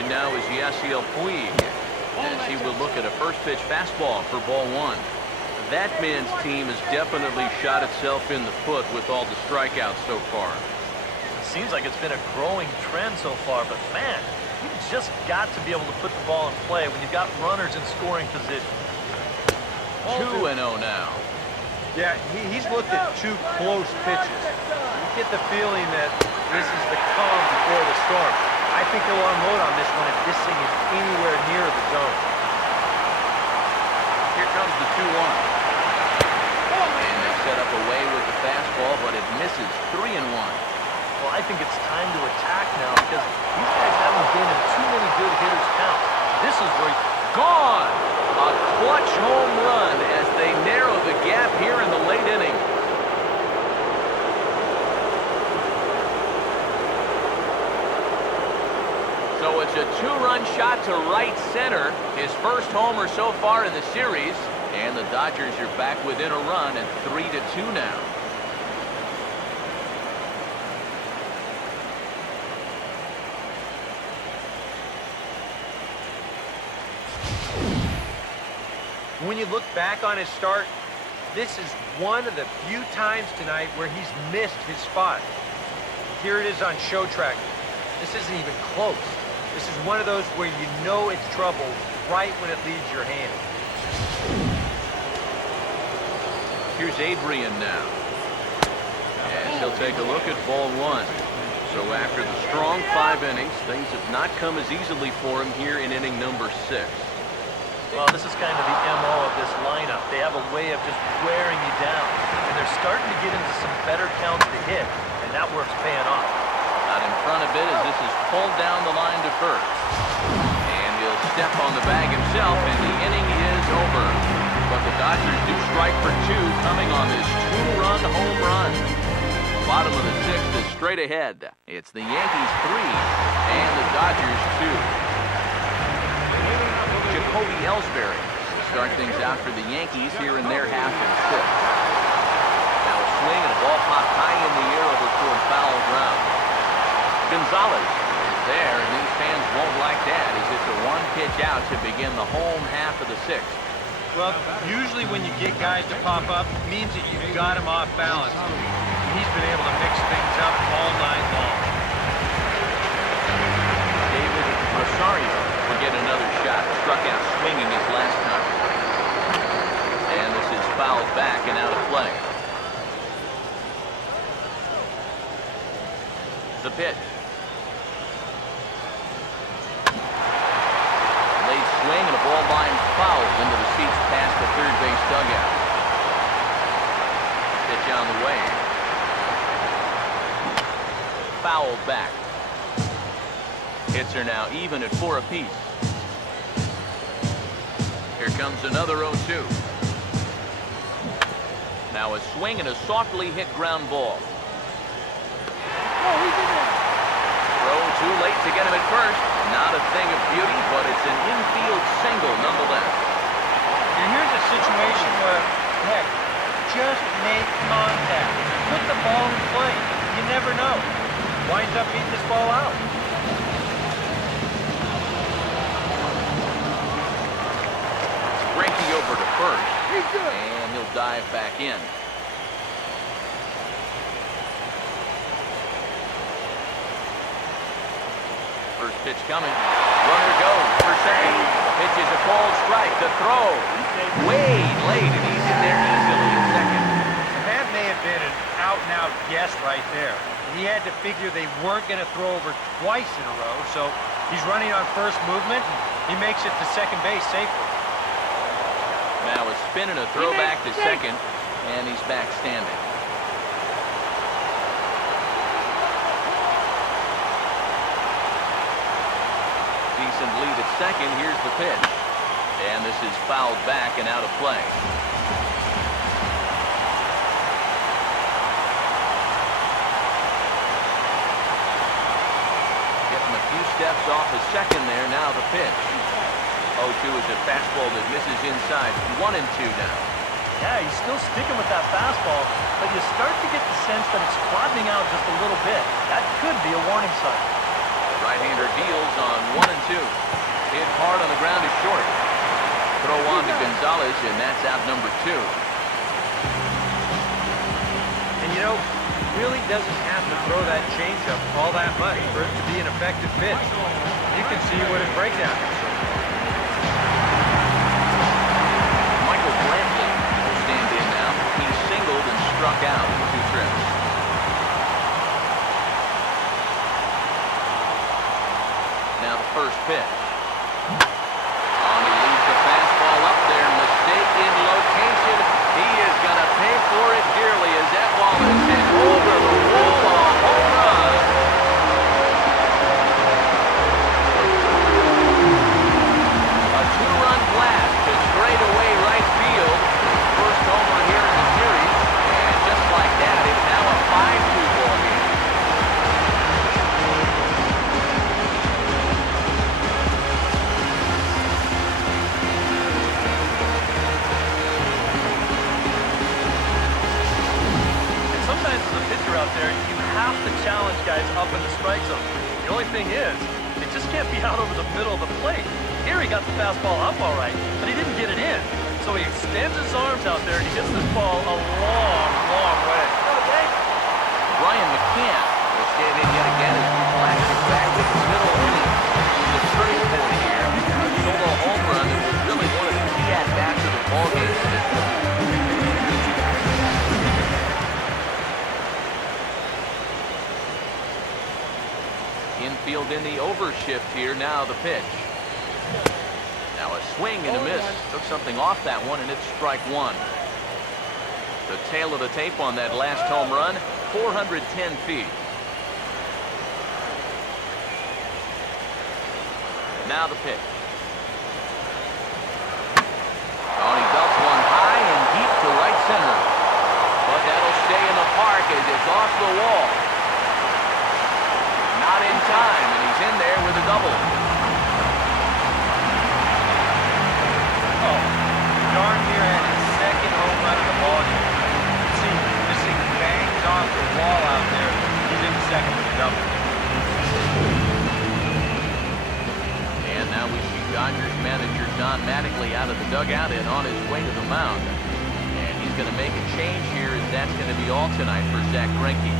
And now is Yasiel Puig, as he will look at a first pitch fastball for ball one. That man's team has definitely shot itself in the foot with all the strikeouts so far. It seems like it's been a growing trend so far, but man, you've just got to be able to put the ball in play when you've got runners in scoring position. 2-0 now. Yeah, he's looked at two close pitches. You get the feeling that this is the calm before the storm. I think he'll unload on this one if this thing is anywhere near the zone. Here comes the 2-1. And they set up away with the fastball, but it misses. 3-1. Well, I think it's time to attack now because these guys haven't been in too many good hitters' counts. This is where Gone! A clutch home run as they narrow the gap here in the late inning. So it's a two-run shot to right center. His first homer so far in the series. And the Dodgers are back within a run at 3-2 now. When you look back on his start, this is one of the few times tonight where he's missed his spot. Here it is on show track. This isn't even close. This is one of those where you know it's trouble right when it leaves your hand. Here's Adrian now. And he'll take a look at ball one. So after the strong 5 innings, things have not come as easily for him here in inning number 6. well, this is kind of the MO of this lineup. They have a way of just wearing you down. And they're starting to get into some better counts to hit, and that work's paying off. Out in front of it as this is pulled down the line to first. And he'll step on the bag himself, and the inning is over. But the Dodgers do strike for 2 coming on this 2-run home run. Bottom of the 6th is straight ahead. It's the Yankees 3 and the Dodgers 2. Jacoby Ellsbury will start things out for the Yankees here in their half in 6th. Now a swing and a ball popped high in the air over toward foul ground. Gonzalez is there, and these fans won't like that as it's a 1-pitch out to begin the home half of the 6th. Well, usually when you get guys to pop up, it means that you've got him off balance. He's been able to mix things up all night long. David Rosario will get another shot. Struck out swinging his last time. And this is fouled back and out of play. The pitch. Late swing and a ball line foul into the seats past the third base dugout. Pitch on the way. Fouled back. Hits are now even at 4 apiece. Here comes another 0-2. Now a swing and a softly hit ground ball. Throw too late to get him at first. Not a thing of beauty, but it's an infield single nonetheless. And here's a situation where, heck, just make contact. Put the ball in play. You never know. Winds up beating this ball out. Greinke over to first, and he'll dive back in. First pitch coming. Runner goes for second. Pitch is a called strike. The throw way late, and he's in there easily at second. That may have been an out-and-out guess right there. He had to figure they weren't going to throw over twice in a row, so he's running on first movement, and he makes it to second base safely. Now a spin and a throw back to second, and he's back standing. Decent lead at second. Here's the pitch. And this is fouled back and out of play. Getting a few steps off the second there. Now the pitch. 0-2 is a fastball that misses inside. 1-2 now. Yeah, he's still sticking with that fastball, but you start to get the sense that it's flattening out just a little bit. That could be a warning sign. The right-hander deals on 1-2. Hit hard on the ground is short. Throw on to Gonzalez, and that's out number 2. And you know, really doesn't have to throw that changeup all that much for it to be an effective pitch. You can see what his breakdown is. Michael Brantley will stand in now. He's singled and struck out in 2 trips. Now the first pitch. Oh, he leaves the fastball up there. Mistake in location. He is going to pay for it dearly as that ball is hit over the wall. A home run. A 2-run blast to straightaway right field. First homer here in the series. And just like that, it's now a 5-2 ball game. Sometimes as a pitcher out there, you have to challenge guys up in the strike zone. The only thing is, it just can't be out over the middle of the plate. Here he got the fastball up all right, but he didn't get it in. So he extends his arms out there and he hits this ball a long, long way. Brian McCann will stand in yet again as we flash it back to the middle inning. The turning point here. A solo home run that was really one of the key at-bats of the ballgame at this point. Infield in the overshift here. Now the pitch. Now a swing and a miss. Took something off that one, and it's strike 1. The tail of the tape on that last home run, 410 feet. Now the pitch. Oh, and he belts one high and deep to right center. But that'll stay in the park as it's off the wall. Not in time, and he's in there with a double. Oh, darn near had his second home run of the ballgame. You see, this thing bangs off the wall out there. He's in second with a double. And now we see Dodgers manager Don Mattingly out of the dugout and on his way to the mound. And he's going to make a change here, as that's going to be all tonight for Zach Greinke.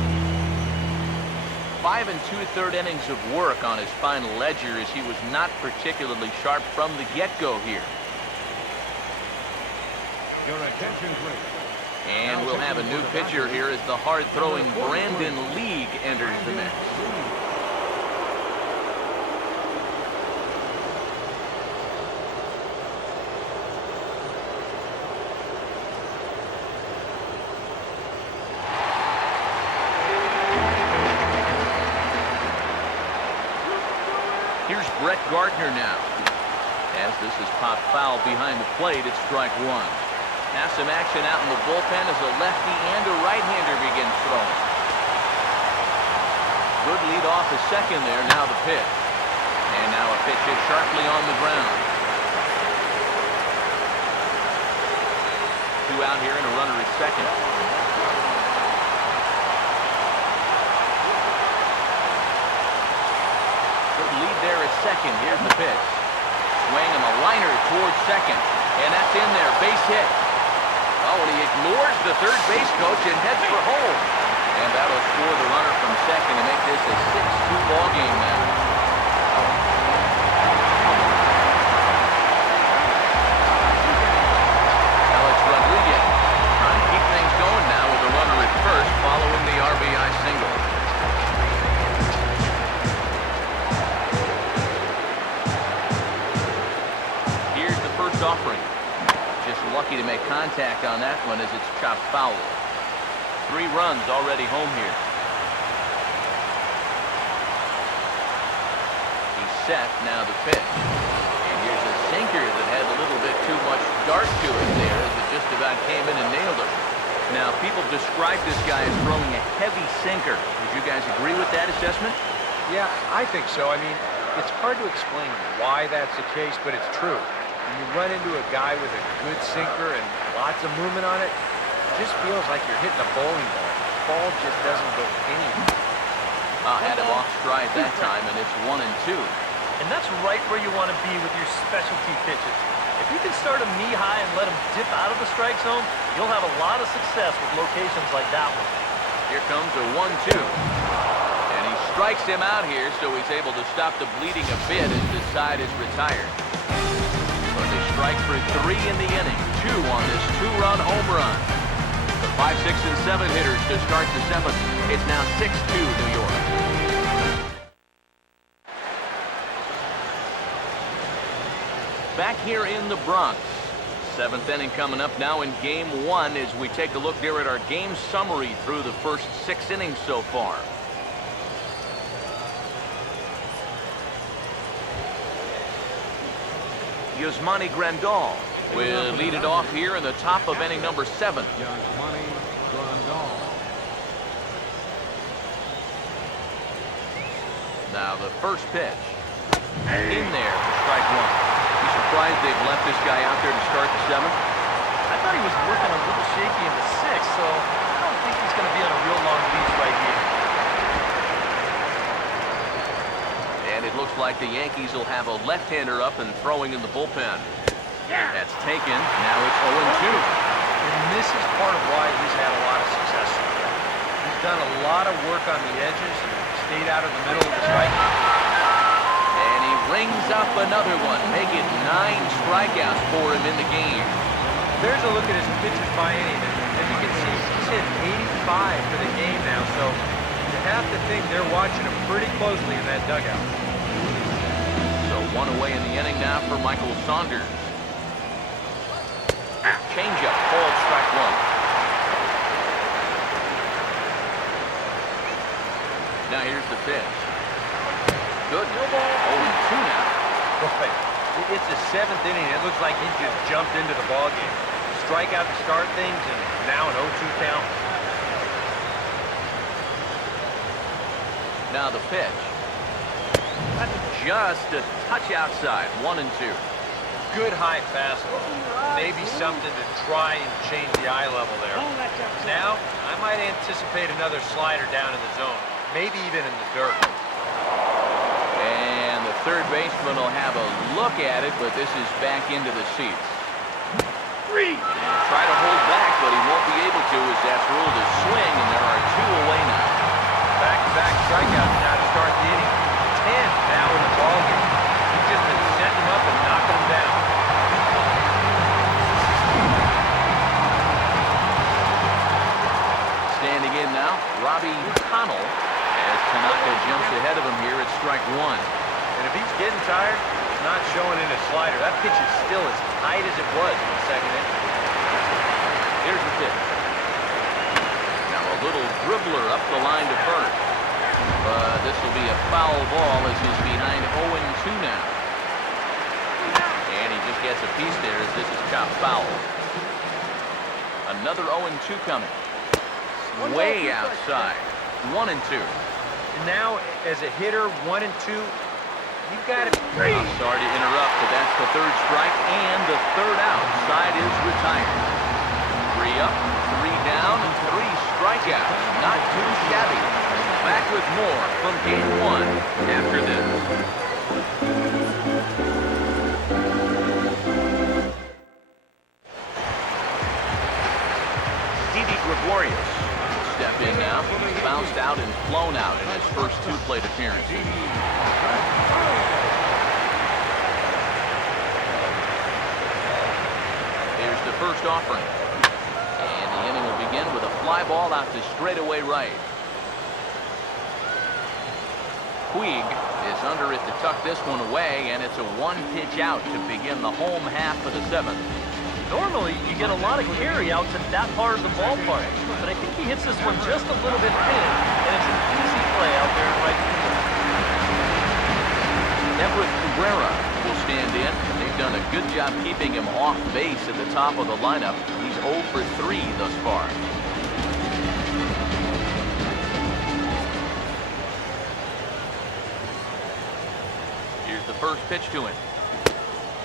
5 2/3 innings of work on his final ledger, as he was not particularly sharp from the get-go here. Your attention, please. And we'll have a new pitcher here as the hard-throwing Brandon League enters the mix. Here's Brett Gardner now. As this is popped foul behind the plate, it's strike 1. Has some action out in the bullpen as a lefty and a right-hander begins throwing. Good lead off the second there. Now the pitch. And now a pitch hit sharply on the ground. 2 out here and a runner at second. Good lead there at second. Here's the pitch. Swing and a liner towards second. And that's in there. Base hit. Oh, and he ignores the third base coach and heads for home. And that'll score the runner from second to make this a 6-2 ball game now. Alex Rodriguez trying to keep things going now with a runner at first following the RBI single. Here's the first offering. Just lucky to make contact on that one as it's chopped foul. 3 runs already home here. He's set. Now the pitch. And here's a sinker that had a little bit too much dart to it there as it just about came in and nailed him. Now, people describe this guy as throwing a heavy sinker. Would you guys agree with that assessment? Yeah, I think so. I mean, it's hard to explain why that's the case, but it's true. When you run into a guy with a good sinker and lots of movement on it, it just feels like you're hitting a bowling ball. The ball just doesn't go anywhere. Had him off stride that time, and it's 1-2. And that's right where you want to be with your specialty pitches. If you can start him knee-high and let him dip out of the strike zone, you'll have a lot of success with locations like that one. Here comes a 1-2. And he strikes him out here, so he's able to stop the bleeding a bit as the side is retired. But they strike for 3 in the inning, 2 on this 2-run home run. The 5, 6, and 7 hitters to start the 7th. It's now 6-2 New York. Back here in the Bronx. 7th inning coming up now in Game 1 as we take a look there at our game summary through the first 6 innings so far. Yasmani Grandal will lead it off here in the top of inning number 7. Yasmani Grandal. Now the first pitch. In there for strike 1. You surprised they've left this guy out there to start the 7th? I thought he was looking a little shaky in the 6th, so I don't think he's going to be on a real long leash right here. And it looks like the Yankees will have a left-hander up and throwing in the bullpen. That's taken. Now it's 0-2. And this is part of why he's had a lot of success so far. He's done a lot of work on the edges and stayed out of the middle of the strike. And he rings up another one, making 9 strikeouts for him in the game. There's a look at his pitches by inning. As you can see, he's hit 85 for the game now, so you have to think they're watching him pretty closely in that dugout. So 1 away in the inning now for Michael Saunders. Changeup, called strike 1. Now here's the pitch. Good. 0-2 now. Boy, it's the 7th inning. It looks like he just jumped into the ballgame. Strikeout to start things, and now an 0-2 count. Now the pitch. Just a touch outside. 1-2. Good high fastball. Maybe something to try and change the eye level there. Now, I might anticipate another slider down in the zone. Maybe even in the dirt. And the third baseman will have a look at it, but this is back into the seats. Try to hold back, but he won't be able to as that's ruled a swing, and there are 2 away now. Back-to-back strikeouts now to start the inning. 10 now in the ballgame. He's just been setting them up and knocking them down. Standing in now, Robbie Connell, as Tanaka jumps ahead of him here at strike 1. And if he's getting tired, it's not showing in his slider. That pitch is still as tight as it was in the 2nd inning. Here's the pitch. Now a little dribbler up the line to first. But this will be a foul ball as he's behind 0-2 now. And he just gets a piece there as this is chopped foul. Another 0-2 coming. Way outside. 1-2. And now, as a hitter, 1 and 2, you've got to... I'm sorry to interrupt, but that's the 3rd strike and the 3rd out. Side is retired. 3 up, 3 down, and 3 strikeouts. Not too shabby. Back with more from Game 1 after this. Didi Gregorius step in now. He's bounced out and flown out in his first 2 plate appearances. Here's the first offering. And the inning will begin with a fly ball out to straightaway right. Puig is under it to tuck this one away, and it's a 1-pitch out to begin the home half of the 7th. Normally, you get a lot of carry out to that part of the ballpark, but I think he hits this one just a little bit thin, and it's an easy play out there in right field. Everett Cabrera will stand in. They've done a good job keeping him off base at the top of the lineup. He's 0 for 3 thus far. first pitch to him.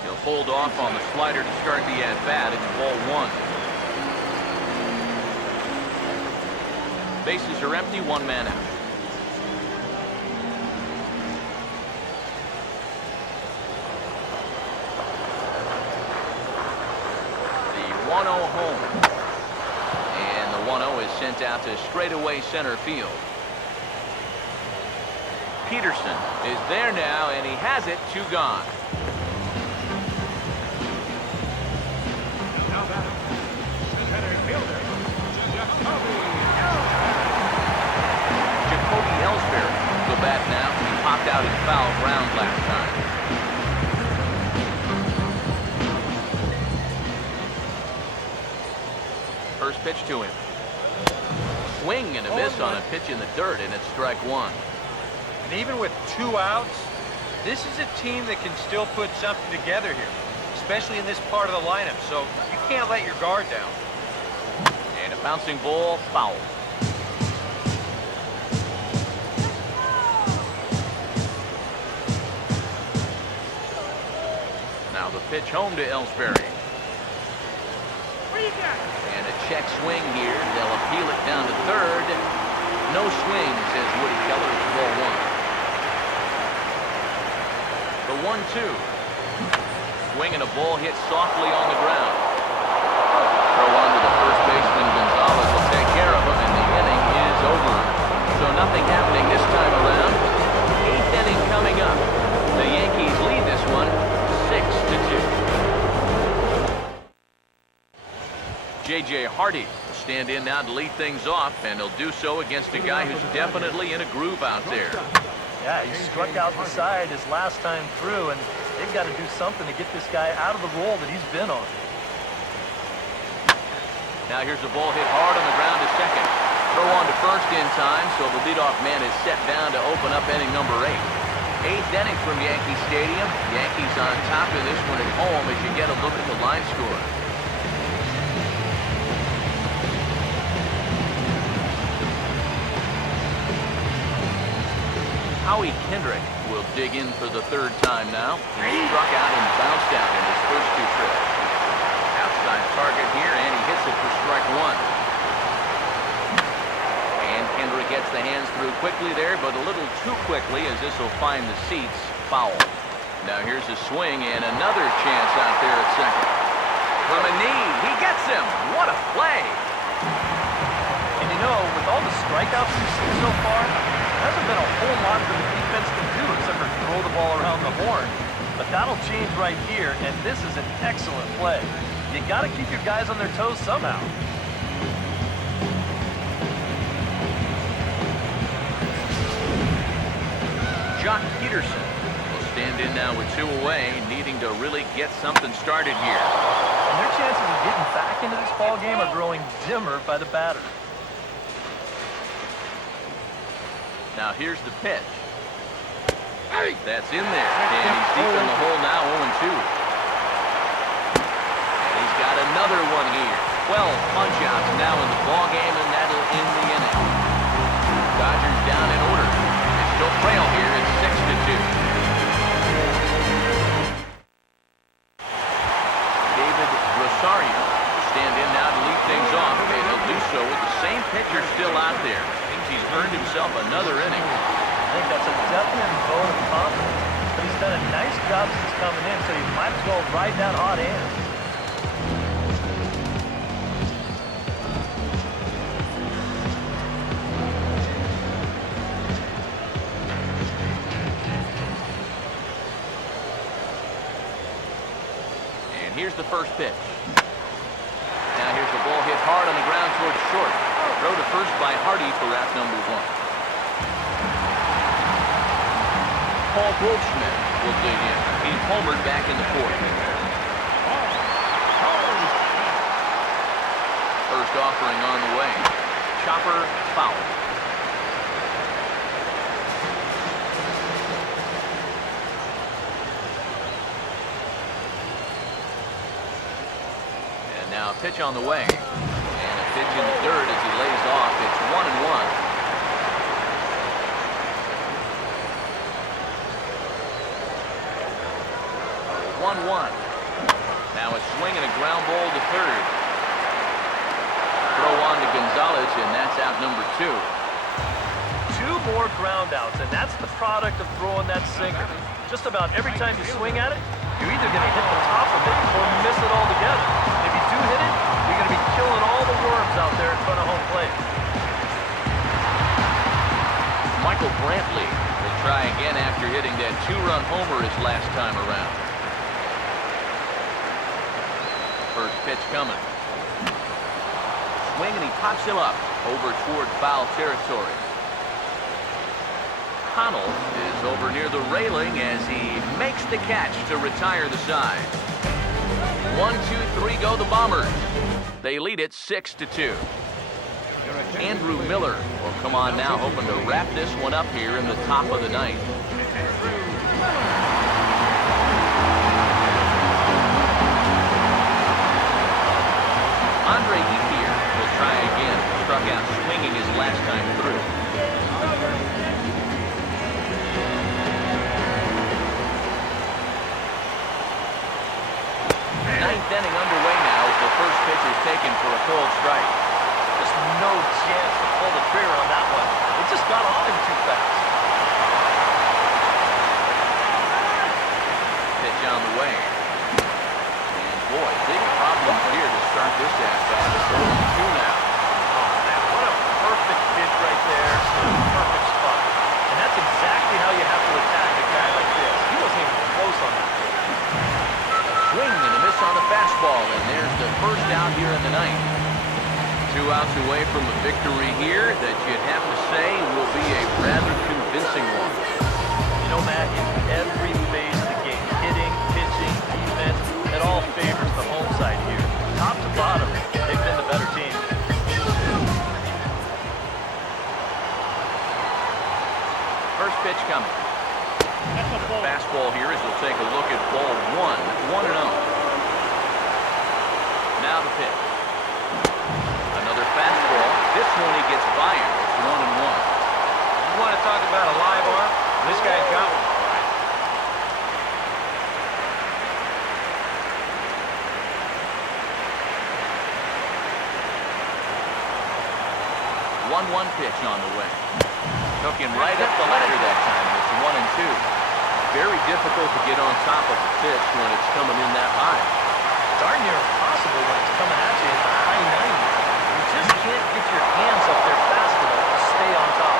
He'll hold off on the slider to start the at-bat. It's ball one. Bases are empty, one man out. The 1-0 home. And the 1-0 is sent out to straightaway center field. Peterson is there now, and he has it. 2 gone. Now that center fielder, Jacoby Ellsbury will bat now. He popped out in foul ground last time. First pitch to him. Swing and a miss on a pitch in the dirt, and it's strike one. And even with 2 outs, this is a team that can still put something together here, especially in this part of the lineup. So you can't let your guard down. And a bouncing ball, foul. Now the pitch home to Ellsbury. And a check swing here. They'll appeal it down to third. No swing, says Woody Keller. It's ball one. The 1-2. Swing and a ball hit softly on the ground. Throw on to the first baseman. Gonzalez will take care of him, and the inning is over. So nothing happening this time around. 8th inning coming up. The Yankees lead this one 6-2. J.J. Hardy will stand in now to lead things off, and he'll do so against a guy who's definitely in a groove out there. Yeah, he struck out the side his last time through, and they've got to do something to get this guy out of the role that he's been on. Now here's a ball hit hard on the ground to second. Throw on to first in time, so the leadoff man is set down to open up inning number 8. 8th inning from Yankee Stadium. Yankees on top in this one at home as you get a look at the line score. Howie Kendrick will dig in for the 3rd time now. He struck out and bounced out in his first 2 trips. Outside target here, and he hits it for strike one. And Kendrick gets the hands through quickly there, but a little too quickly as this will find the seats. Foul. Now here's a swing and another chance out there at second. From a knee, he gets him. What a play. And you know, with all the strikeouts we've seen so far, there hasn't been a whole lot for the defense to do except for throw the ball around the horn. But that'll change right here, and this is an excellent play. You got to keep your guys on their toes somehow. Jock Peterson will stand in now with 2 away, needing to really get something started here. And their chances of getting back into this ball game are growing dimmer by the batter. Now here's the pitch. That's in there, and he's deep in the hole now, 0-2. And he's got another one here. 12 punch-outs now in the ball game, and that'll end the inning. Dodgers down in order. They still trail here at 6-2. David Rosario will stand in now to lead things off, and he'll do so with the same pitcher still out there. He's earned himself another inning. I think that's a definite vote of confidence. But he's done a nice job since coming in, so you might as well ride that hot hand. And here's the first pitch. Now here's the ball hit hard on the ground towards short. Throw to first by Hardy for out number 1. Paul Goldschmidt will dig in. He's homered back in the 4th. First offering on the way. Chopper foul. And now a pitch on the way. And a pitch in the dirt as he lays off. It's 1-1. on to Gonzalez, and that's out number 2. 2 more ground outs, and that's the product of throwing that sinker. Just about every time you swing at it, you're either going to hit the top of it or miss it altogether. If you do hit it, you're going to be killing all the worms out there in front of home plate. Michael Brantley will try again after hitting that 2-run homer his last time around. First pitch coming. Swing, and he pops him up over toward foul territory. Connell is over near the railing as he makes the catch to retire the side. 1, 2, 3 go the Bombers. They lead it 6-2. Andrew Miller will come on now, hoping to wrap this one up here in the top of the ninth. Andre Ethier will try again. Struck out swinging his last time through. Ninth inning underway now as the first pitch is taken for a cold strike. Just no chance to pull the trigger on that one. It just got on him too fast. Pitch on the way. And boy, big problems here to start this at-bat. It's 0-2 now. Oh, man, what a perfect pitch right there. Perfect spot. And that's exactly how you have to attack a guy like this. He wasn't even close on that pitch. Swing and a miss on the fastball, and there's the first out here in the ninth. 2 outs away from a victory here that you'd have to say will be a rather convincing one. You know, Matt, in every phase of the game, hitting, pitching, defense, it all favors the home side here. Top to bottom, they've been the better team. First pitch coming. The fastball here as we'll take a look at ball 1, 1-0. Now the pitch. Another fastball. This one he gets by him. It's 1-1. You want to talk about a live arm? This guy's got one. All right. 1-1 pitch on the way. Took him right up the ladder that time. It's 1-2. Very difficult to get on top of the pitch when it's coming in that high. Darn near impossible when it's coming at you in the high 90s. You just can't get your hands up there fast enough to stay on top.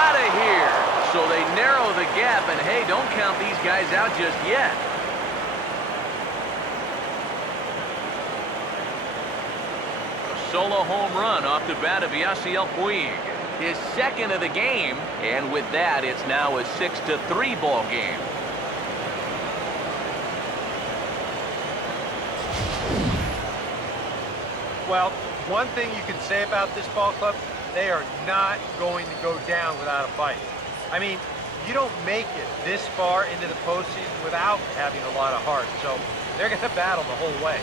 Out of here. So they narrow the gap, and hey, don't count these guys out just yet. A solo home run off the bat of Yasiel Puig. His second of the game, and with that, it's now a 6-3 ball game. Well, one thing you can say about this ball club, they are not going to go down without a fight. I mean, you don't make it this far into the postseason without having a lot of heart, so they're going to battle the whole way.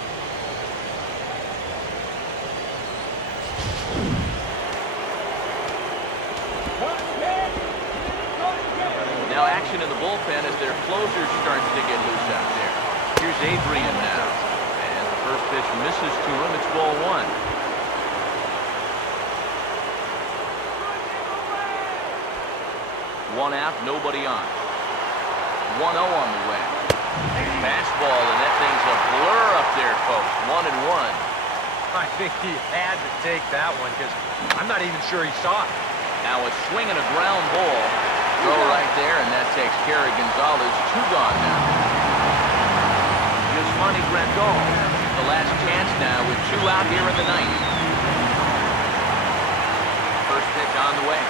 Now action in the bullpen as their closer starts to get loose out there. Here's Adrian now. And the first pitch misses to him. It's ball 1. 1 out, nobody on. 1-0 on the way. Fastball, and that thing's a blur up there, folks. 1-1. I think he had to take that one because I'm not even sure he saw it. Now a swing and a ground ball. Throw right there, and that takes care of Gonzalez. 2 gone now. Yasmani Grandal, the last chance now with 2 out here in the ninth. First pitch on the way.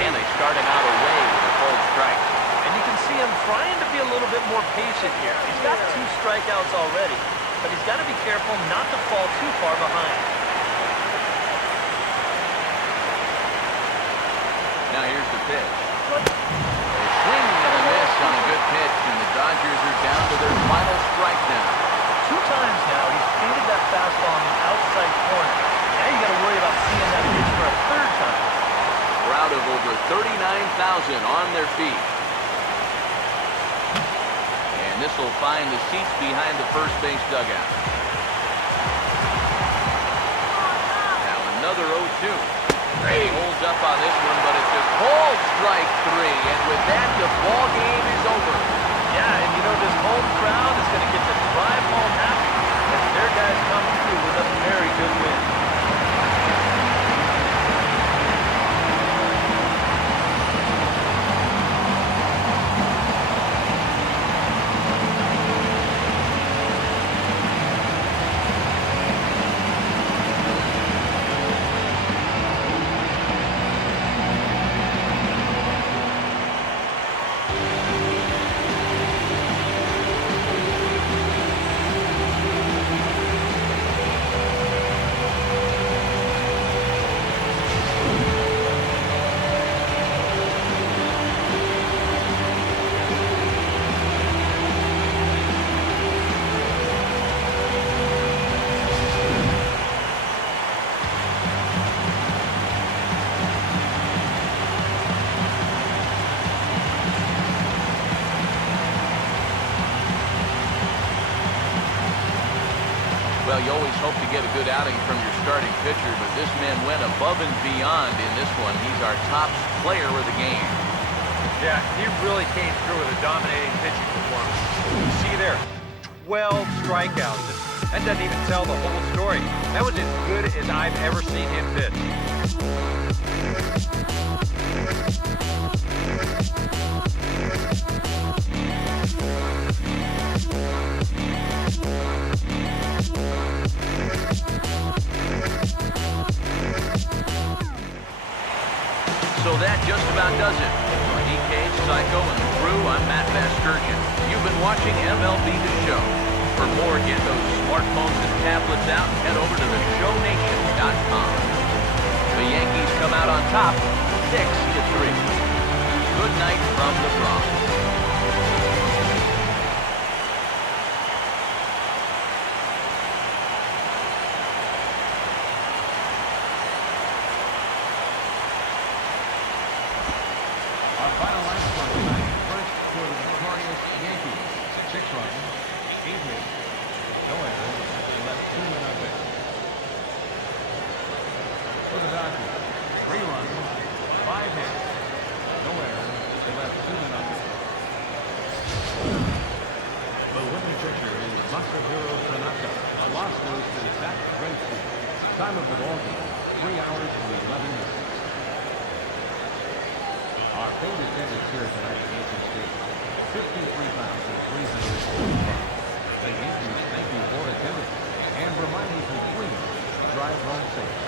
And they start him out away with a cold strike. And you can see him trying to be a little bit more patient here. He's got 2 strikeouts already, but he's got to be careful not to fall too far behind. Now here's the pitch. A swing and a miss on a good pitch, and the Dodgers are down to their final strike now. 2 times now he's painted that fastball on the outside corner. Now you got to worry about seeing that pitch for a 3rd time. Crowd of over 39,000 on their feet. And this will find the seats behind the first base dugout. another 0-2. He holds up on this one, but it's a called strike 3. And with that, the ball game is over. Yeah, and you know, this home crowd is going to get to drive home happy as their guys come through with a very good win. Well, you always hope to get a good outing from your starting pitcher, but this man went above and beyond in this one. He's our top player of the game. Yeah, he really came through with a dominating pitching performance. You see there, 12 strikeouts. That doesn't even tell the whole story. That was as good as I've ever seen him pitch. So that just about does it. For DK, Psycho, and the crew, I'm Matt Vasturgeon. You've been watching MLB The Show. For more, get those smartphones and tablets out and head over to theshownation.com. The Yankees come out on top, 6-3. Good night from the Bronx. Our final line score tonight. First for the victorious Yankees. 6 runs, 8 hits, no errors. They left 2 men on base. For the Dodgers, 3 runs, 5 hits, no errors. They left 2 men on base. The winning pitcher is Masahiro Tanaka. The loss goes to Zach Greinke. Time of the ball game, 3 hours and 11 minutes. Our paid attendance here tonight at Yankee Stadium, 53,345. The Yankees thank you for attending and remind you to please drive home safe.